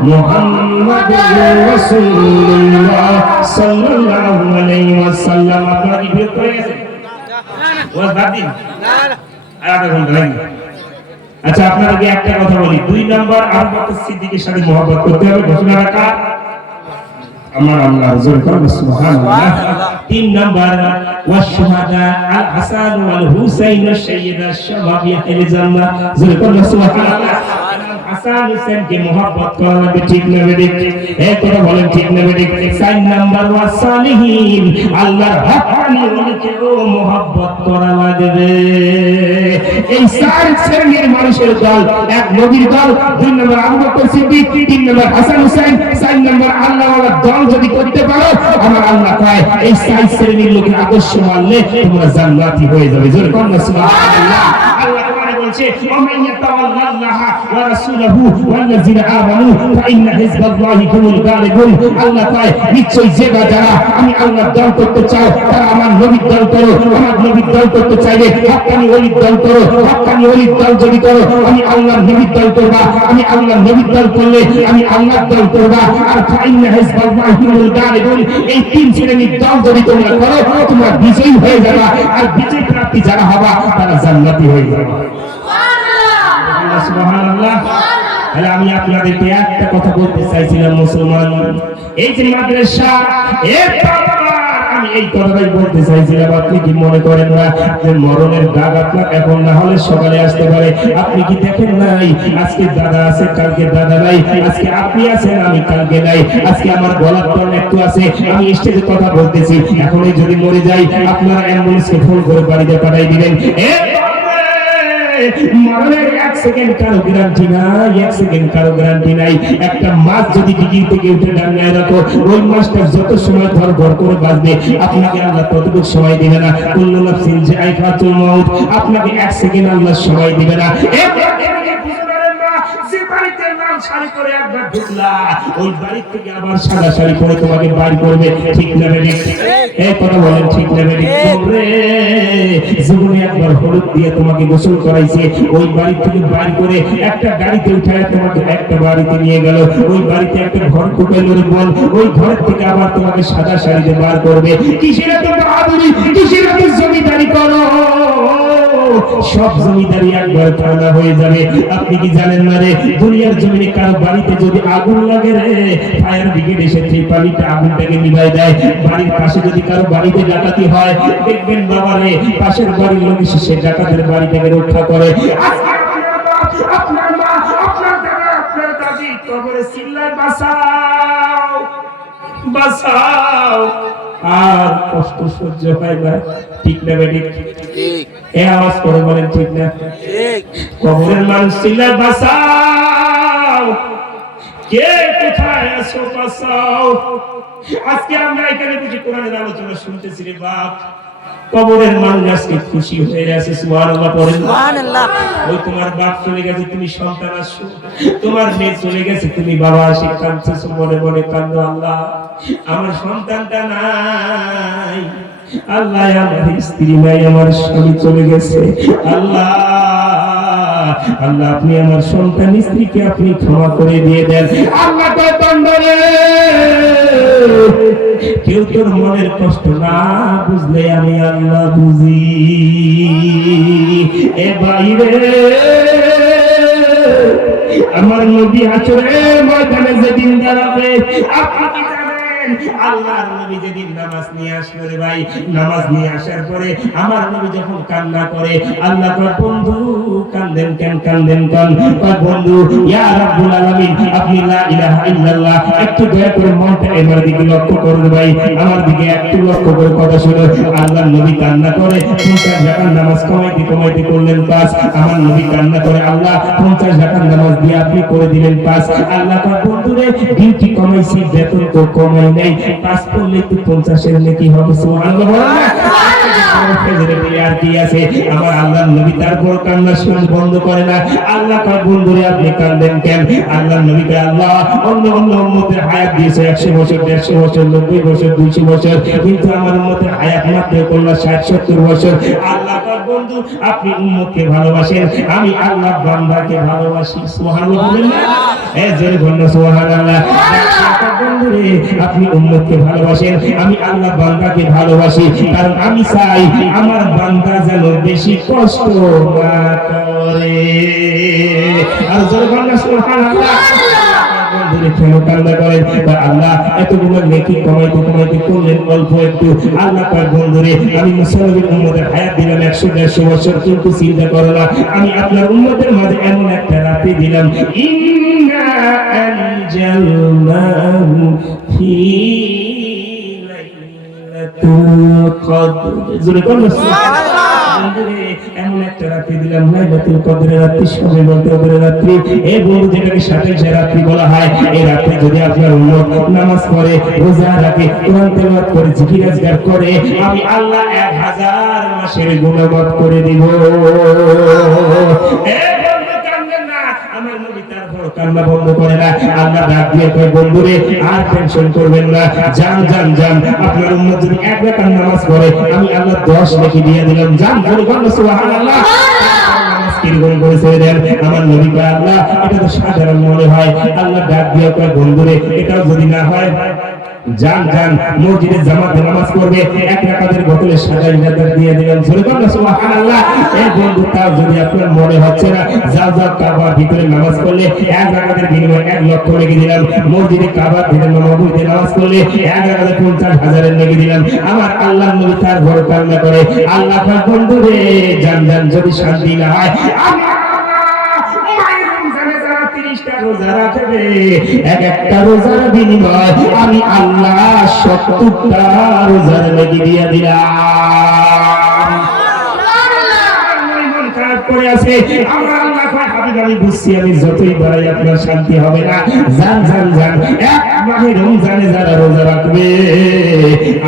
মুহাম্মাদুর রাসূলুল্লাহ সাল্লাল্লাহু আলাইহি ওয়াসাল্লাম। আপনারা কি বিরক্ত হয়ে গেছেন? ওয়াজ বাদ দিন, না না আধা ঘন্টা লাগে। আচ্ছা আপনাদেরকে একটা কথা বলি, 2 নাম্বার আবু বকর সিদ্দিকের সাথে মহব্বত করতে হবে, ঘোষণা রাখা আমার আল্লাহ, জোরে বলুন সুবহানাল্লাহ। 3 নাম্বার ওয়াশহাদা আল হাসান ওয়াল হুসাইন সাইয়্যিদা শাবাবি আহলে জান্নাহ, জোরে বলুন সুবহানাল্লাহ। হাসান হুসাইনকে মহব্বত করা লাগবে, ঠিক না বেঠিক? এই কথা বলেন, ঠিক না বেঠিক? 4 নাম্বার ওয়াস সালিহিন, আল্লাহর হক্কানি ওলিকেও মহব্বত করা লাগবে। এই 4 শ্রেণীর মানুষের দল, 1 নবীর দল, 2 নম্বর আবু বকর সিদ্দিক, 3 নম্বর হাসান হুসাইন, 4 নম্বর আল্লাহওয়ালা দল যদি করতে পারো, আমার আল্লাহ কয় এই 4 শ্রেণীর লোকের আদর্শ মানলে তোমরা জান্নাতি হয়ে যাবে। জোরে বলুন সুবহানাল্লাহ। আল্লাহ কোরআনে বলছে ওমান ইয়াতাওয়াল্লাল্লাহা ওয়া রাসূলুহু ওয়াল্লাযিনা আমানু ফাইন্না হিজবাল্লাহি হুমুল গালিবুন। আল্লাহ কয় নিশ্চয়ই যে যারা আমি আল্লাহর দল করতে চাও তারা আমার নবীর দল করো, আমার নবীর দল করতে চাইলে হক্কানি ওলির দল করো, হক্কানি ওলির দল যদি করো আমি আল্লাহর নবীর দল করবা, আমি আল্লাহর নবীর দল করলে আমি আল্লাহর দল করবা। আর ফাইন্না হিজবাল্লাহি হুমুল গালিবুন, এই 3 শ্রেণীর দল যদি তোমরা করো তোমরা বিজয়ী হয়ে যাবে, আর বিজয় প্রাপ্তি যারা হবা তারা জান্নাতি হয়ে যাবে। সুবহানাল্লাহ সুবহানাল্লাহ। তাহলে আমি আপনাদেরকে একটা কথা বলতে চাইছিলাম মুসলমান, এই যে মাদ্রাসা, আমি এই কথাটাই বলতে চাইছিলাম। আপনি কি মনে করেন না যে মরণের দাগ আপনার এখন না হলে সকালে আসতে পারে? আপনি কি দেখেন নাই আজকে দাদা আছে কালকে দাদা নাই, আজকে আপনি আছেন আমি কালকে নাই, আজকে আমার গলার টন একটু আছে আমি স্টেজে কথা বলতেছি, এখনই যদি মরে যাই আপনারা অ্যাম্বুলেন্সকে ফোন করে বাড়িতে পাঠাই দিবেন। মরণের 1 সেকেন্ড কারো গ্যারান্টি নাই, 1 সেকেন্ড কারো গ্যারান্টি নাই। একটা মাছ যদি ডিগি থেকে উঠে ডাঙায় রাখো, ওই মাছটা যত সময় ধর ভর করে বাঁচবে আপনাকে আল্লাহ ততটুকু সময় দিবে না। কুল্লু নাফসিন যায়কাতুল মাউত, আপনাকে 1 সেকেন্ড আল্লাহ সময় দিবে না। যে বাড়িতে লাল শাড়ি পরে একবার ঢুকলা, ওই বাড়ি থেকে আবার সাদা শাড়ি পরে তোমাকে বাড়ি করবে, ঠিক না বেঠিক? এই কথা বলেন, ঠিক না বেঠিক? জীবনে একবার হলুদ দিয়ে তোমাকে গোসল করাইছে, ওই বাড়ি থেকে বাড়ি করে একটা গাড়িতে উঠায় তোমাকে একটা বাড়িতে নিয়ে গেল, ওই বাড়িতে একটা ঘর ঢুকাইলো বল, ওই ঘরের থেকে আবার তোমাকে সাদা শাড়িতে বার করবে। কিসের এত বাহাদুরি, কিসের এত জমিদারি করো? সব জমিদারি একবার ঠান্ডা হয়ে যাবে। আপনি কি জানেন না রে, দুনিয়ার জমিনে কারো বাড়িতে যদি আগুন লাগে রে, ফায়ার ব্রিগেড এসে সেই পানিটা আগুনটাকে নিভাই দেয়। বাড়ির পাশে যদি কারো বাড়িতে ডাকাতি হয়, দেখবেন বাবা রে, পাশের বাড়ির লোক এসে সেই ডাকাতের বাড়িটাকে রক্ষা করে। আপনার মা, আপনার দাদা, আপনার দাদা যদি কবরে চিল্লায় বাঁচাও বাঁচাও, আর কষ্ট সহ্য হয় না। ঠিক না বেঠিক? এ আওয়াজ করে বলেন ঠিক না? কবরের মানুষ চিল্লায় বাঁচাও, কে কোথায় আছো বাঁচাও। আজকে আমরা এখানে বসে কোরআনের আলোচনা শুনতেছি রে বাপ, কবরের মানুষ আজকে খুশি হয়ে আছে। সুবহানাল্লাহ পড়েন সুবহানাল্লাহ। ওই তোমার বাপ চলে গেছে, তুমি সন্তান আসছো, তোমার মেয়ে চলে গেছে, তুমি বাবা আসে কাঁদছো, মনে মনে কাঁদো, আল্লাহ আমার সন্তানটা নাই, আল্লাহ আমার স্ত্রী নাই, আমার স্বামী চলে গেছে, আল্লাহ আল্লাহ আপনি আমার সন্তান স্ত্রীকে আপনি ক্ষমা করে দিয়ে দেন। আল্লাহ কয় বান্দারে, কেউ তোর মনের কষ্ট না বুঝলে আমি আল্লাহ বুঝি। এ বাইরে আমার নবী হাসরের ময়দানে যেদিন দাঁড়াবে, আপনি কি জানেন আল্লাহর নবী যেদিন নামাজ নিয়ে আসবে রে ভাই, নামাজ নিয়ে আসার পরে আমার নবী যখন কান্না করে, আল্লাহ কয় বন্ধু কান্দেন কেন, কান্দেন কেন? কয় বন্ধু ইয়া রাব্বুল আলামিন আপনি লা ইলাহা ইল্লাল্লাহ, একটু দয়া করে মনটা আমার দিকে লক্ষ্য করুন ভাই, আমার দিকে একটু লক্ষ্য করে কথা শুনো। আল্লাহর নবী কান্না করে 50 রাকাত নামাজ কমাইতে কমাইতে করলেন 5। আমার নবী কান্না করে আল্লাহ 50 রাকাত নামাজ দিয়ে আপনি করে দিলেন 5। আল্লাহ কয় বন্ধু রে, ডিউটি কমাইছি বেতন তো কমাই নাই, 5 করলে তো 50 এর নেকি হবে। সুবহানাল্লাহ। আর কি আছে? আমার আল্লাহর নবী তারপর কান্না শুন বন্ধ করে না। আল্লাহ কয় বন্ধু রে আপনি কাঁদেন কেন? আল্লাহর নবী কয় আল্লাহ অন্য অন্য উম্মতের হায়াত দিয়েছে 100 বছর, 150 বছর, 90 বছর, 200 বছর, কিন্তু আমার উম্মতের হায়াত মাত্র করলো 60-70 বছর। আল্লাহ কয় বন্ধু আপনি উম্মতকে ভালোবাসেন, আমি আল্লাহ বান্দাকে ভালোবাসি। সুবহানাল্লাহ বলেন না? জোরে বলেন সুবহানাল্লাহ। বন্ধু রে আপনি উম্মতকে ভালোবাসেন, আমি আল্লাহ বান্দাকে ভালোবাসি, কারণ আমি চাই আমার বান্দা যেন বেশি কষ্ট না করে। আর জোরে বলেন সুবহানাল্লাহ। বন্ধুরে কেন কান্না করেন? আল্লাহ এতগুলো নেকি কমাইতে কমাইতে করলেন অল্প একটু। আল্লাহ কয় বন্ধুরে আমি মুসলমানের উম্মতের হায়াত দিলাম 100-150 বছর, কিন্তু চিন্তা করো না আমি আপনার উম্মতের মাঝে এমন একটা রাতে দিলাম, ইন্না আনজালনাহু ফি লাইলাতুল কদর। জোরে বলুন সুবহানাল্লাহ। এমন একটা রাত্রি দিলাম লাইলাতুল কদরের রাত্রি, সবে কদরের রাত্রি। এই বন্ধু যেটাকে সাথে রাত্রি বলা হয়, এই রাত্রে যদি আপনার উম্মত নামাজ পড়ে, রোজা রাখে, কোরআন তেলাওয়াত করে, জিকির আজকার করে, আমি আল্লাহ 1000 মাসের গুনাহ মাফ করে দিব। আমার নবী তারপর কান্না বন্ধ করে না। আল্লাহ ডাক দিয়ে কয় বন্ধুরে আর টেনশন করবেন না, যান যান যান, আপনার উম্মত যদি 1 রাকাত নামাজ পড়ে আমি আল্লাহ 10 নেকি দিয়ে দিলাম, যান বলে বলেন সুবহানাল্লাহ। নামাজ কিরকম করে ছেড়ে দেন। আমার নবী কয় আল্লাহ এটা তো সাধারণ মনে হয়। আল্লাহ ডাক দিয়ে কয় বন্ধুরে এটাও যদি না হয় যান যান মসজিদে জামাতে নামাজ পড়বে, 1 রাকাতের বদলে 27,000 দিয়ে দিলাম। জোরে বলেন সুবহানাল্লাহ। এই বন্ধু তাও যদি আপনার মনে হচ্ছে না, যাও যাও কাবার ভিতরে নামাজ পড়লে 1 রাকাতের বিনিময়ে 1 লক্ষ নেকি দিলাম, মসজিদে কাবার ভিতরে নববীতে নামাজ পড়লে 1 রাকাতে 50,000 নেকি দিলাম। আমার আল্লাহর নবী তার ঘর কান্না করে, আল্লাহ পাক বন্ধু রে যান যান, যদি শান্তি না হয় রোজা রাখবে, এক একটা রোজার বিনিময় আমি আল্লাহ 70টা রোজার নেকি দিয়ে দিলাম। করে আছে আমার আল্লাহ কয় হাবিব আমি বুঝছি, আমি যতই বাড়াই আপনার শান্তি হবে না, যান যান যান, এক মাহে রমজানে যারা রোজা রাখবে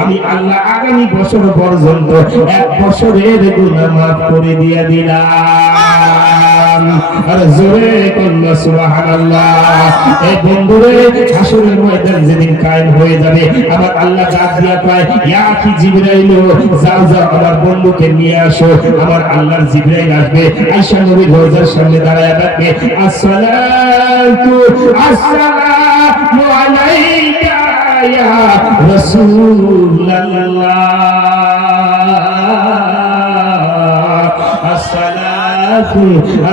আমি আল্লাহ আগামী বছর পর্যন্ত 1 বছরের গুনাহ মাফ করে দিয়ে দিলাম। আর জোরে কন্যা সুবহানাল্লাহ। এই বন্ধুরে হাসরের ময়দান যেদিন কায়েম হয়ে যাবে, আমার আল্লাহ ডাক দিয়া কয় ইয়া কি জিবরাইল, যাও যাও আমার বন্ধুকে নিয়ে আসো। আমার আল্লাহর জিবরাইল আসবে, আয়েশা নবীর রওজার সামনে দাঁড়ায় থাকবে, আসসালাতু আসসালামু আলাইকা ইয়া রাসূলুল্লাহ,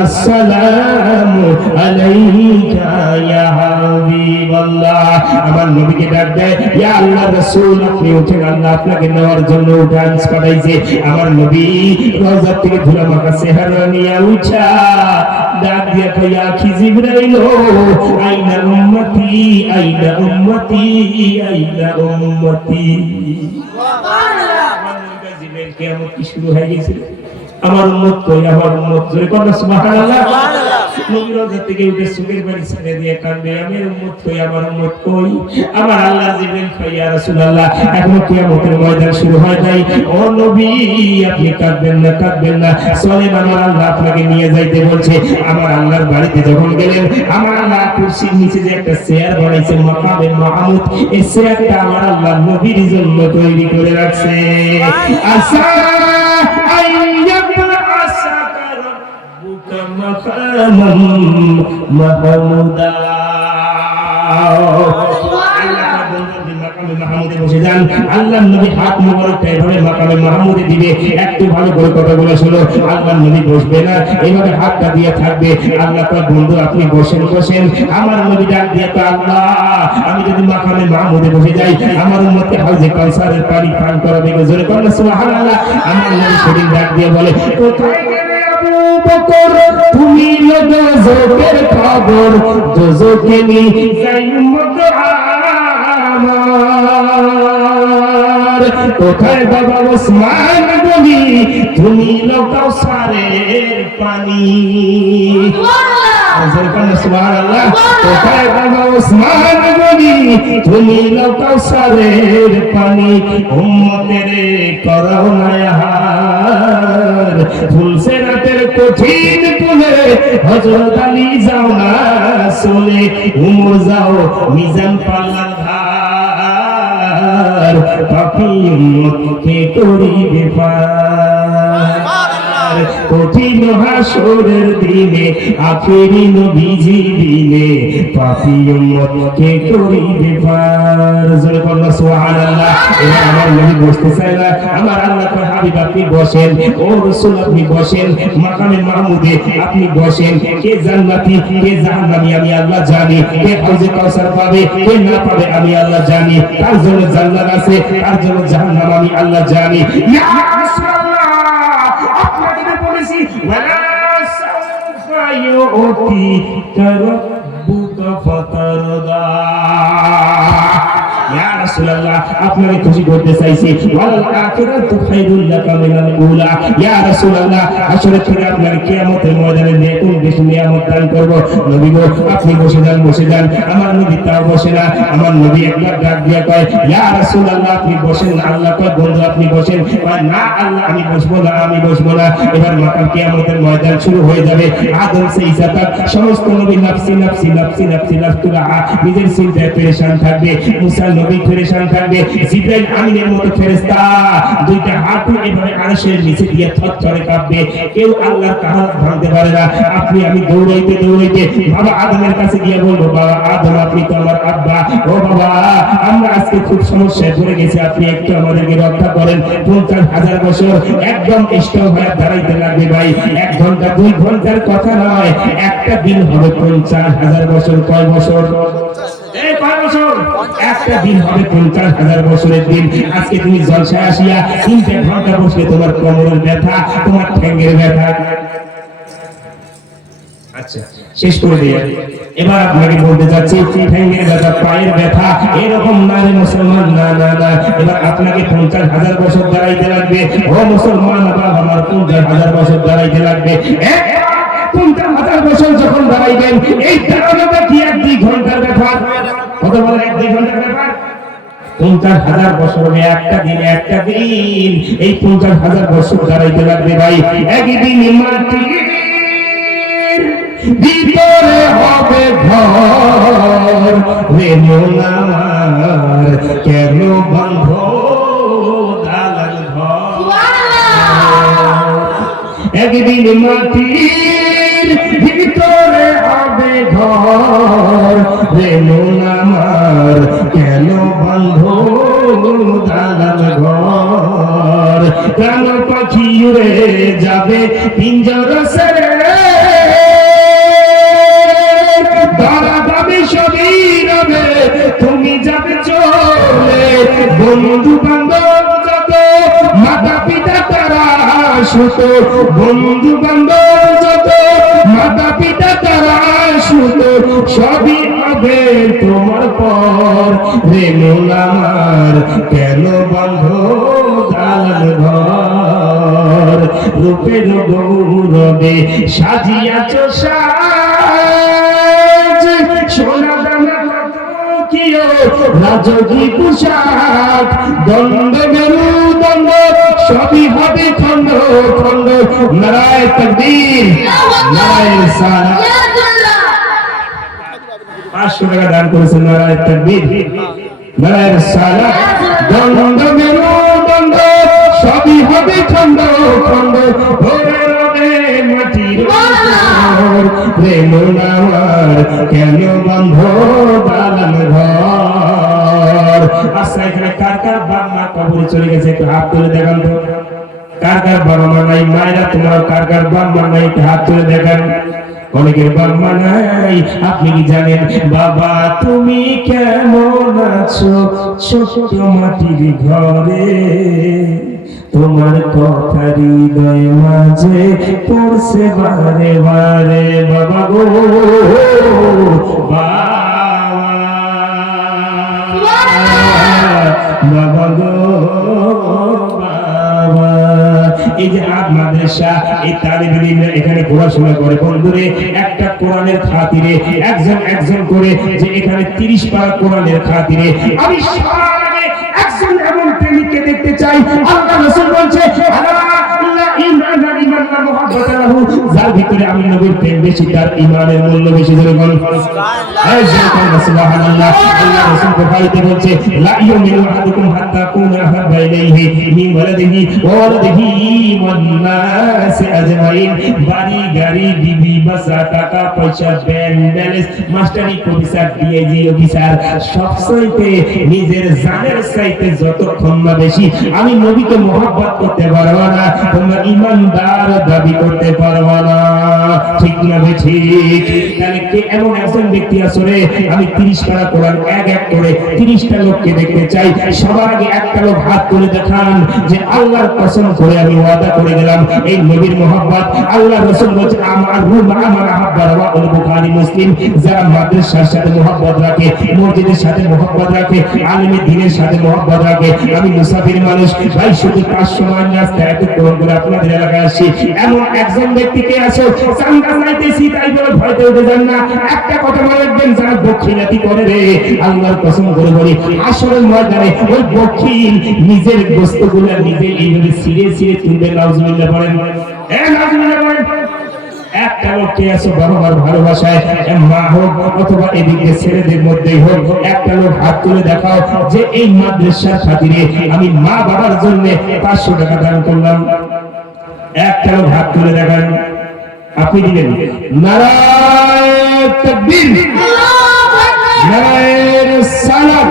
আসসালামু আলাইকা ইয়া হাবিবাল্লাহ। আমার নবীকে ডাক দেয়, ইয়া আল্লাহর রাসূল আপনি উঠেন, আল্লাহ আপনাকে নেওয়ার জন্য ডান্স পাঠাইছে। আমার নবী রওজা থেকে ধুলা মাখা চেহারা নিয়ে উঠা ডাক দিয়া কইয়া কি জিবরাইল আইনা উম্মতি আইনা উম্মতি আইনা উম্মতি। সুবহানাল্লাহ। জিবরাইল কিয়ামত কি শুরু হয়ে গেছে, আমার উম্মত কই, আমার উম্মত জোরে কথা সুবহানাল্লাহ। নবী রওজা থেকে উঠে সুখের বাড়ি ছেড়ে দিয়ে কাঁদে, আমার উম্মত কই, আমার উম্মত কই। আমার আল্লাহ জিবরাইল কই, ইয়া রাসূলুল্লাহ এখনো কিয়ামতের ময়দান শুরু হয় নাই, ও নবী আপনি কাঁদবেন না, কাঁদবেন না, চলেন আমার আল্লাহ আপনাকে নিয়ে যাইতে বলছে। আমার আল্লাহর বাড়িতে যখন গেলেন, আমার আল্লাহ কুরসির নিচে যে একটা চেয়ার বানাইছে মাকামে মাহমুদ, এই চেয়ারটা আমার আল্লাহ নবীর জন্য তৈরি করে রাখছে। আসা মাহমুদা, বসে যান। আল্লাহর নবী হাত মোবারকটা এভাবে মাকামে মাহমুদে দিবে। একটু ভালো করে কথাগুলো শোনো, আল্লাহর নবী বসবে না, এইভাবে হাতটা দিয়ে থাকবে। আল্লাহ কয় বন্ধু আপনি বসেন, বসেন। আমার নবী ডাক দিয়ে তো আল্লাহ আমি যদি মাকামে মাহমুদে বসে যাই, আমার উম্মতকে হাউজে কাউসারের পানি পান করাবে, জোরে বলেন সুবহানাল্লাহ। আমার নবী সেদিন ডাক দিয়ে বলে, কোথায় গেলে আবু বকর, তুমি দোজখের খবর, দোজখে নিয়ে যাই উম্মত আমার। কোথায় বাবা ওসমান গনি, তুমি কাউসারের পানি। সুবহানাল্লাহ। কোথায় বাবা ওসমান গনি, তুমি কাউসারের পানি। উম্মতের করো না হার, ফুলসে রাতের কঠিন তুলে, হযরত আলী যাও না চলে, উমর যাও মিজান পাল্লার ধার, পাপী উম্মতকে করিবে পার। কঠিন হাসরের দিনে আখেরি নবীজি দিনে, পাপী উম্মতকে করিবে পার। জোরে বলো সুবহানাল্লাহ। এবার আমার নবী বসতে চায় না, আমার আল্লাহ কয় হাবিব আপনি বসেন, ও রাসূল আপনি বসেন, মাকামে মাহমুদে আপনি বসেন। কে জান্নাতি কে জাহান্নামী আমি আল্লাহ জানি, কে হাউজে কাউসার পাবে কে না পাবে আমি আল্লাহ জানি, তার জন্য জান্নাত আছে তার জন্য জাহান্নাম আমি আল্লাহ জানি। ইয়া রাসূলুল্লাহ আপনাকে বলেছি ওয়ালা সাউফা ইউতিকা রাব্বুকা ফাতারদা। ইয়া রাসূলুল্লাহ আপনাকে খুশি করতে চাইছি, ওয়াল আখিরাতু খায়রুল লাকা মিনাল উলা। ইয়া রাসূলুল্লাহ হাসরের থেকে আপনার কিয়ামতের ময়দানে দেখুন বেশি নিয়ামত দান করব। নবী গো আপনি বসে যান, বসে যান। আমার নবী তাও বসে না, আমার নবী একবার ডাক দিয়ে কয় ইয়া রাসূলুল্লাহ আপনি বসেন। আল্লাহ কয় বন্ধু আপনি বসেন। কয় না আল্লাহ আমি বসবো না, আমি বসবো না। এবার মাকাম কিয়ামতের ময়দান শুরু হয়ে যাবে। আদম সে ঈসা তক সমস্ত নবী নাফসি নাফসি নাফসি নাফসি নাফসুলা নিজের চিন্তায় পেরেশান থাকবে। মুসা নবী পেরেশান থাকবে। জিবরাইল আমিনের মতো ফেরেশতা দুইটা হাঁটু এভাবে আরশের নিচে দিয়ে থরথরে কাঁপবে। কেউ আল্লাহর কাহাত ভাঙতে পারে না। আপনি আমি দৌড়াইতে দৌড়াইতে বাবা আদমের কাছে গিয়ে বলবো বাবা আদম আপনি তো আমার আব্বা, ও বাবা আমরা আজকে খুব সমস্যায় পড়ে গেছি, আপনি একটু আমাদেরকে রক্ষা করেন। 50,000 বছর একদম স্ট্রং হয়ে দাঁড়াইতে লাগবে ভাই। 1 ঘন্টা 2 ঘন্টার কথা নয়, একটা দিন হবে 50,000 বছর। কয় বছর? এই কয় বছর? একটা দিন হবে 50,000 বছরের দিন। আজকে তুমি জলসায় আসিয়া 3 ঘন্টা বসলে তোমার কোমরের ব্যথা, তোমার ঠ্যাঙ্গের ব্যথা। আচ্ছা শেষ করে দিয়ে এবার আপনাকে বলতে যাচ্ছি ঠ্যাঙ্গের ব্যথা, পায়ের ব্যথা এরকম না রে মুসলমান, না না না। এবার আপনাকে 50,000 বছর দাঁড়াইতে লাগবে। ও মুসলমান বাবা আমার 50,000 বছর দাঁড়াইতে লাগবে। 50,000 বছর যখন দাঁড়াইবেন এই দাঁড়ানোটা কি 1-2 ঘন্টার ব্যাপার? কত বলে 1-2 ঘন্টার ব্যাপার? 50,000 বছর হবে একটা দিন, একটা দিন। এই 50,000 বছর দাঁড়াইতে লাগবে ভাই। একদিন মাটির ভিতরে হবে ঘর, রে মন আমার কেন বন্ধ দালান ঘর। একদিন মাটির ভিতরে হবে ঘর, রে মন আমার কেন বন্ধ দালান ঘর। কেন পাখি উড়ে যাবে পিঞ্জর ছেড়ে, তুমি যাবে চলে। বন্ধু বান্ধব যত মাতা পিতা তারা সুত, বন্ধু বান্ধব যত মাতা পিতা পর রে মন আমার কেন বন্ধ দালান ঘর রূপের গৌরবে সাজিয়াছ সাজ সোনা দানা কিও রাজকী পোশাক দণ্ড মেরুদণ্ড সবই হবে খণ্ড খণ্ড নারায়ে তাকবীর নারায়ে রিসালাত 500 টাকা দান করেছেন নারায়ে তাকবীর নারায়ে রিসালাত দণ্ড মেরুদণ্ড সবই হবে খণ্ড খণ্ড ভরে রবে মাটির রে মন আমার কেন বন্ধ দালান ঘর আচ্ছা এখানে কার কার বাবা মা কবরে চলে গেছে একটু হাত তুলে দেখান তো কার কার বাবা মা নাই মায়েরা তোমার কার কার বাবা মা নাই একটু হাত তুলে দেখান অনেকের বাবা মা নাই আপনি কি জানেন বাবা তুমি কেমন আছো ছোট মাটির ঘরে তোমার কথা হৃদয় মাঝে পড়ছে বারে বারে বাবা গো বাবা গো বাবা এই যে আদ মাদ্রাসা এই তালিবে ইলম এখানে পড়াশোনা করে বন্ধুরে একটা কোরআনের খাতিরে একজন করে যে এখানে 30 পারা কোরআনের খাতিরে আমি সবার আগে একজন এমন প্রেমিককে দেখতে চাই আল্লাহ রাসূল বলছে যার ভিতরে আমি নবীর প্রেম বেশি তার ঈমানের মূল্য বেশি ধরে বল সুবহানাল্লাহ আল্লাহ রাসূল বুখারীতে বলছে লা ইউমিনু আহাদুকুম হাত্তা কুনা আহাব্বা ইলাইহি মিন ওয়ালাদিহি ওয়া ওয়ালাদিহি ওয়ান নাস আজমাইন বাড়ি গাড়ি বিবি বাসা টাকা পয়সা ব্যাংক ব্যালেন্স মাস্টারি প্রফেসর ডিআইজি অফিসার সবচাইতে নিজের জানের চাইতে যতক্ষণ না বেশি আমি নবীকে মহব্বত করতে পারবো না তোমরা ঈমানদার দাবি করতে পারবো না ঠিক না ঠিক তাহলে কে এমন একজন ব্যক্তি আছে রে আমি 30 পারা কোরআন এক করে 30টা লোককে দেখতে চাই সবার আগে একটা লোক হাত তুলে দেখান যে আল্লাহর কসম করে আমি ওয়াদা করে গেলাম এই নবীর মহব্বত আল্লাহ রাসূল বলেছে আমার রূহ আমার আহাব্বা রাওয়াহুল বুখারী মুসলিম যারা মাদ্রাসার সাথে মহব্বত রাখে মসজিদের সাথে মহব্বত রাখে আলেমের দ্বীনের সাথে মহব্বত রাখে আমি মুসাফির মানুষ ভাই শুধু 500 মাইল রাস্তা এত কোন করে আপনাদের এলাকায় আসি এমন একজন ব্যক্তিকে আছে চাঙ্গা চাইতেছি তাই বলে ভয়তে উঠে যান না একটা কথা মনে রাখবেন যারা দক্ষিণাতি করে রে আল্লাহর কসম করে বলি আসরের ময়দানে ওই দক্ষিণ নিজের গোশতগুলো নিজে এইভাবে ছিঁড়ে তুলবে নাউজুবিল্লাহ বলেন নাউজুবিল্লাহ বলেন একটা লোককে আছে বাবার ভালোবাসায় মা হোক অথবা এদিকে ছেলেদের মধ্যেই হোক একটা লোক হাত তুলে দেখাও যে এই মাদ্রাসার খাতিরে আমি মা বাবার জন্য 500 টাকা দান করলাম একটা লোক হাত তুলে দেখান আপনি দিবেন নারায়ে তাকবীর নারায়ে রিসালাত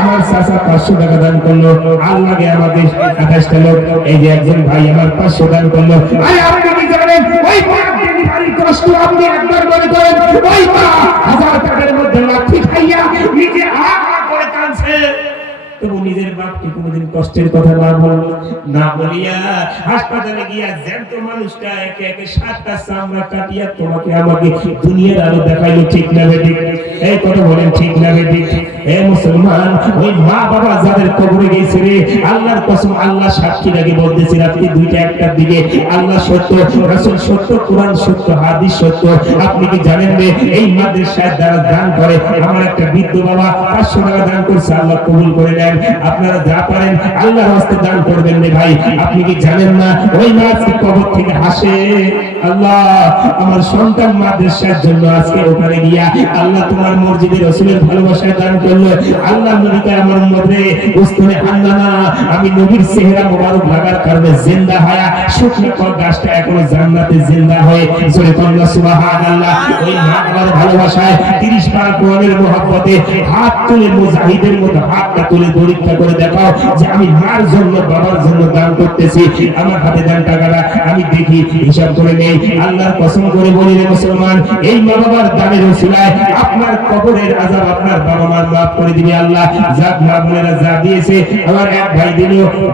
আমার চাচা 500 টাকা দান করলো আল্লাহকে আমাদের 28টা লোক এই যে একজন ভাই আমার 500 দান করলো আরে আপনি কি জানেন ওই ডেলিভারি কষ্ট আপনি একবার মনে করেন ওই মা 1000 টাকার মধ্যে লাঠি খাইয়া নিজে করে কাঁদছে তবু নিজের বাপকে কোনোদিন কষ্টের কথা না বলিয়া হাসপাতালে গিয়া জ্যান্ত মানুষটা একে একে 7টা চামড়া কাটিয়া তোমাকে আমাকে দুনিয়ার আলো দেখাইলো ঠিক না বেঠিক এই কথা বলেন ঠিক না বেঠিক হে মুসলমান ওই মা বাবা যাদের কবরে গেছে রে আল্লাহর কসম আল্লাহ সাক্ষী লাগে বলতেছি রাত্রি 2টা 1টার দিকে আল্লাহ সত্য রাসূল সত্য কোরআন সত্য হাদিস সত্য আপনি কি জানেন রে এই মাদ্রাসায় যারা দান করে আমার একটা বৃদ্ধ বাবা 500 টাকা দান করছে আল্লাহ কবুল করে নেন আপনারা যা পারেন আল্লাহর রাস্তায় দান করবেন রে ভাই আপনি কি জানেন না ওই মা আজকে কবর থেকে হাসে আল্লাহ আমার সন্তান মাদ্রাসার জন্য আজকে ওখানে গিয়া আল্লাহ তোমার মসজিদে রাসূলের ভালোবাসায় দান করলো আল্লাহ নবীকে আমার মধ্যে উস্তনে হান্নানা আমি নবীর চেহারা মোবারক লাগার কারণে জিন্দা হয়া শুকনো গাছটা এখনো জান্নাতে জিন্দা হয়ে জোরে বলুন সুবহানাল্লাহ ওই মা বাবার ভালোবাসায় 30 বার কোরআনের মহব্বতে হাত তুলে মুজাহিদের মতো হাতটা তুলে পরীক্ষা করে দেখাও যে আমি মার জন্য বাবার জন্য দান করতেছি, আমার হাতে দান টাকাটা আমি দেখি, হিসাব করে নেই। আল্লাহর কসম করে বলি রে মুসলমান, এই মা বাবার দানের ওসিলায় আপনার কবরের আযাব আপনার বাবা মার মাফ করে দিবে আল্লাহ। যাক মা বোনেরা যা দিয়েছে, আমার এক ভাই দিল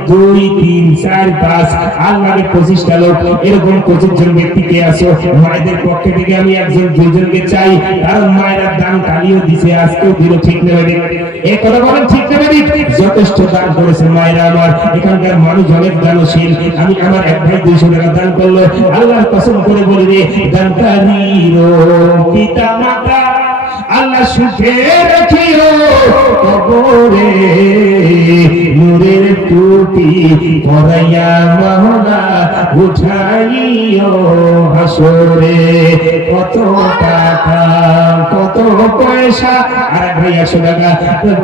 2 3 4 5 আল্লাহর 25টা লোক, এরকম 25 জন ব্যক্তিকে আসো। মায়েদের পক্ষে থেকে আমি একজন দুইজনকে চাই, কারণ মায়েরা দান কালিও দিছে, আজকেও দিল, ঠিক না বেঠিক? এই কথা বলেন, ঠিক না বেঠিক? যথেষ্ট দান করেছে মায়েরা আমার। এখানকার মানুষ অনেক দানশীল। আমি আমার এক ভাই 200 টাকা দান করলো। আল্লাহর কসম করে বলি রে, দানকারীর পিতা মাতা আল্লাহ সুখে রাখিও কবরে, নূরের টুপি পরাইয়া মাওলা উঠাইও হাসরে। কত টাকা কত পয়সা, আর ভাই 100 টাকা,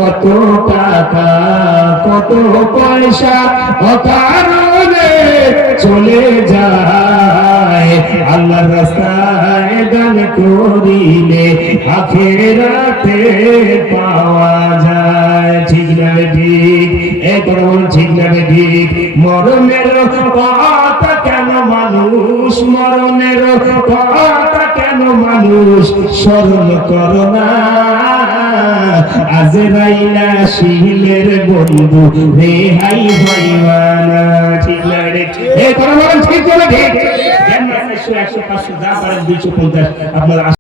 কত টাকা কত পয়সা অকারণে চলে যায়, আল্লাহর রাস্তায় দান করিলে আখিরাতে পাওয়া যায়। ঠিক না ঠিক? এই কথা বলুন, ঠিক না ঠিক? মরণের কথা কেন মানুষ, মরণের কথা কেন মানুষ স্মরণ করো না, আজরাইল আসিলের বন্ধু রেহাই হইবা না। ঠিক না ঠিক? এই কথা বলুন, ঠিক না ঠিক? 100 100 500 যা পারেন 250 আপনারা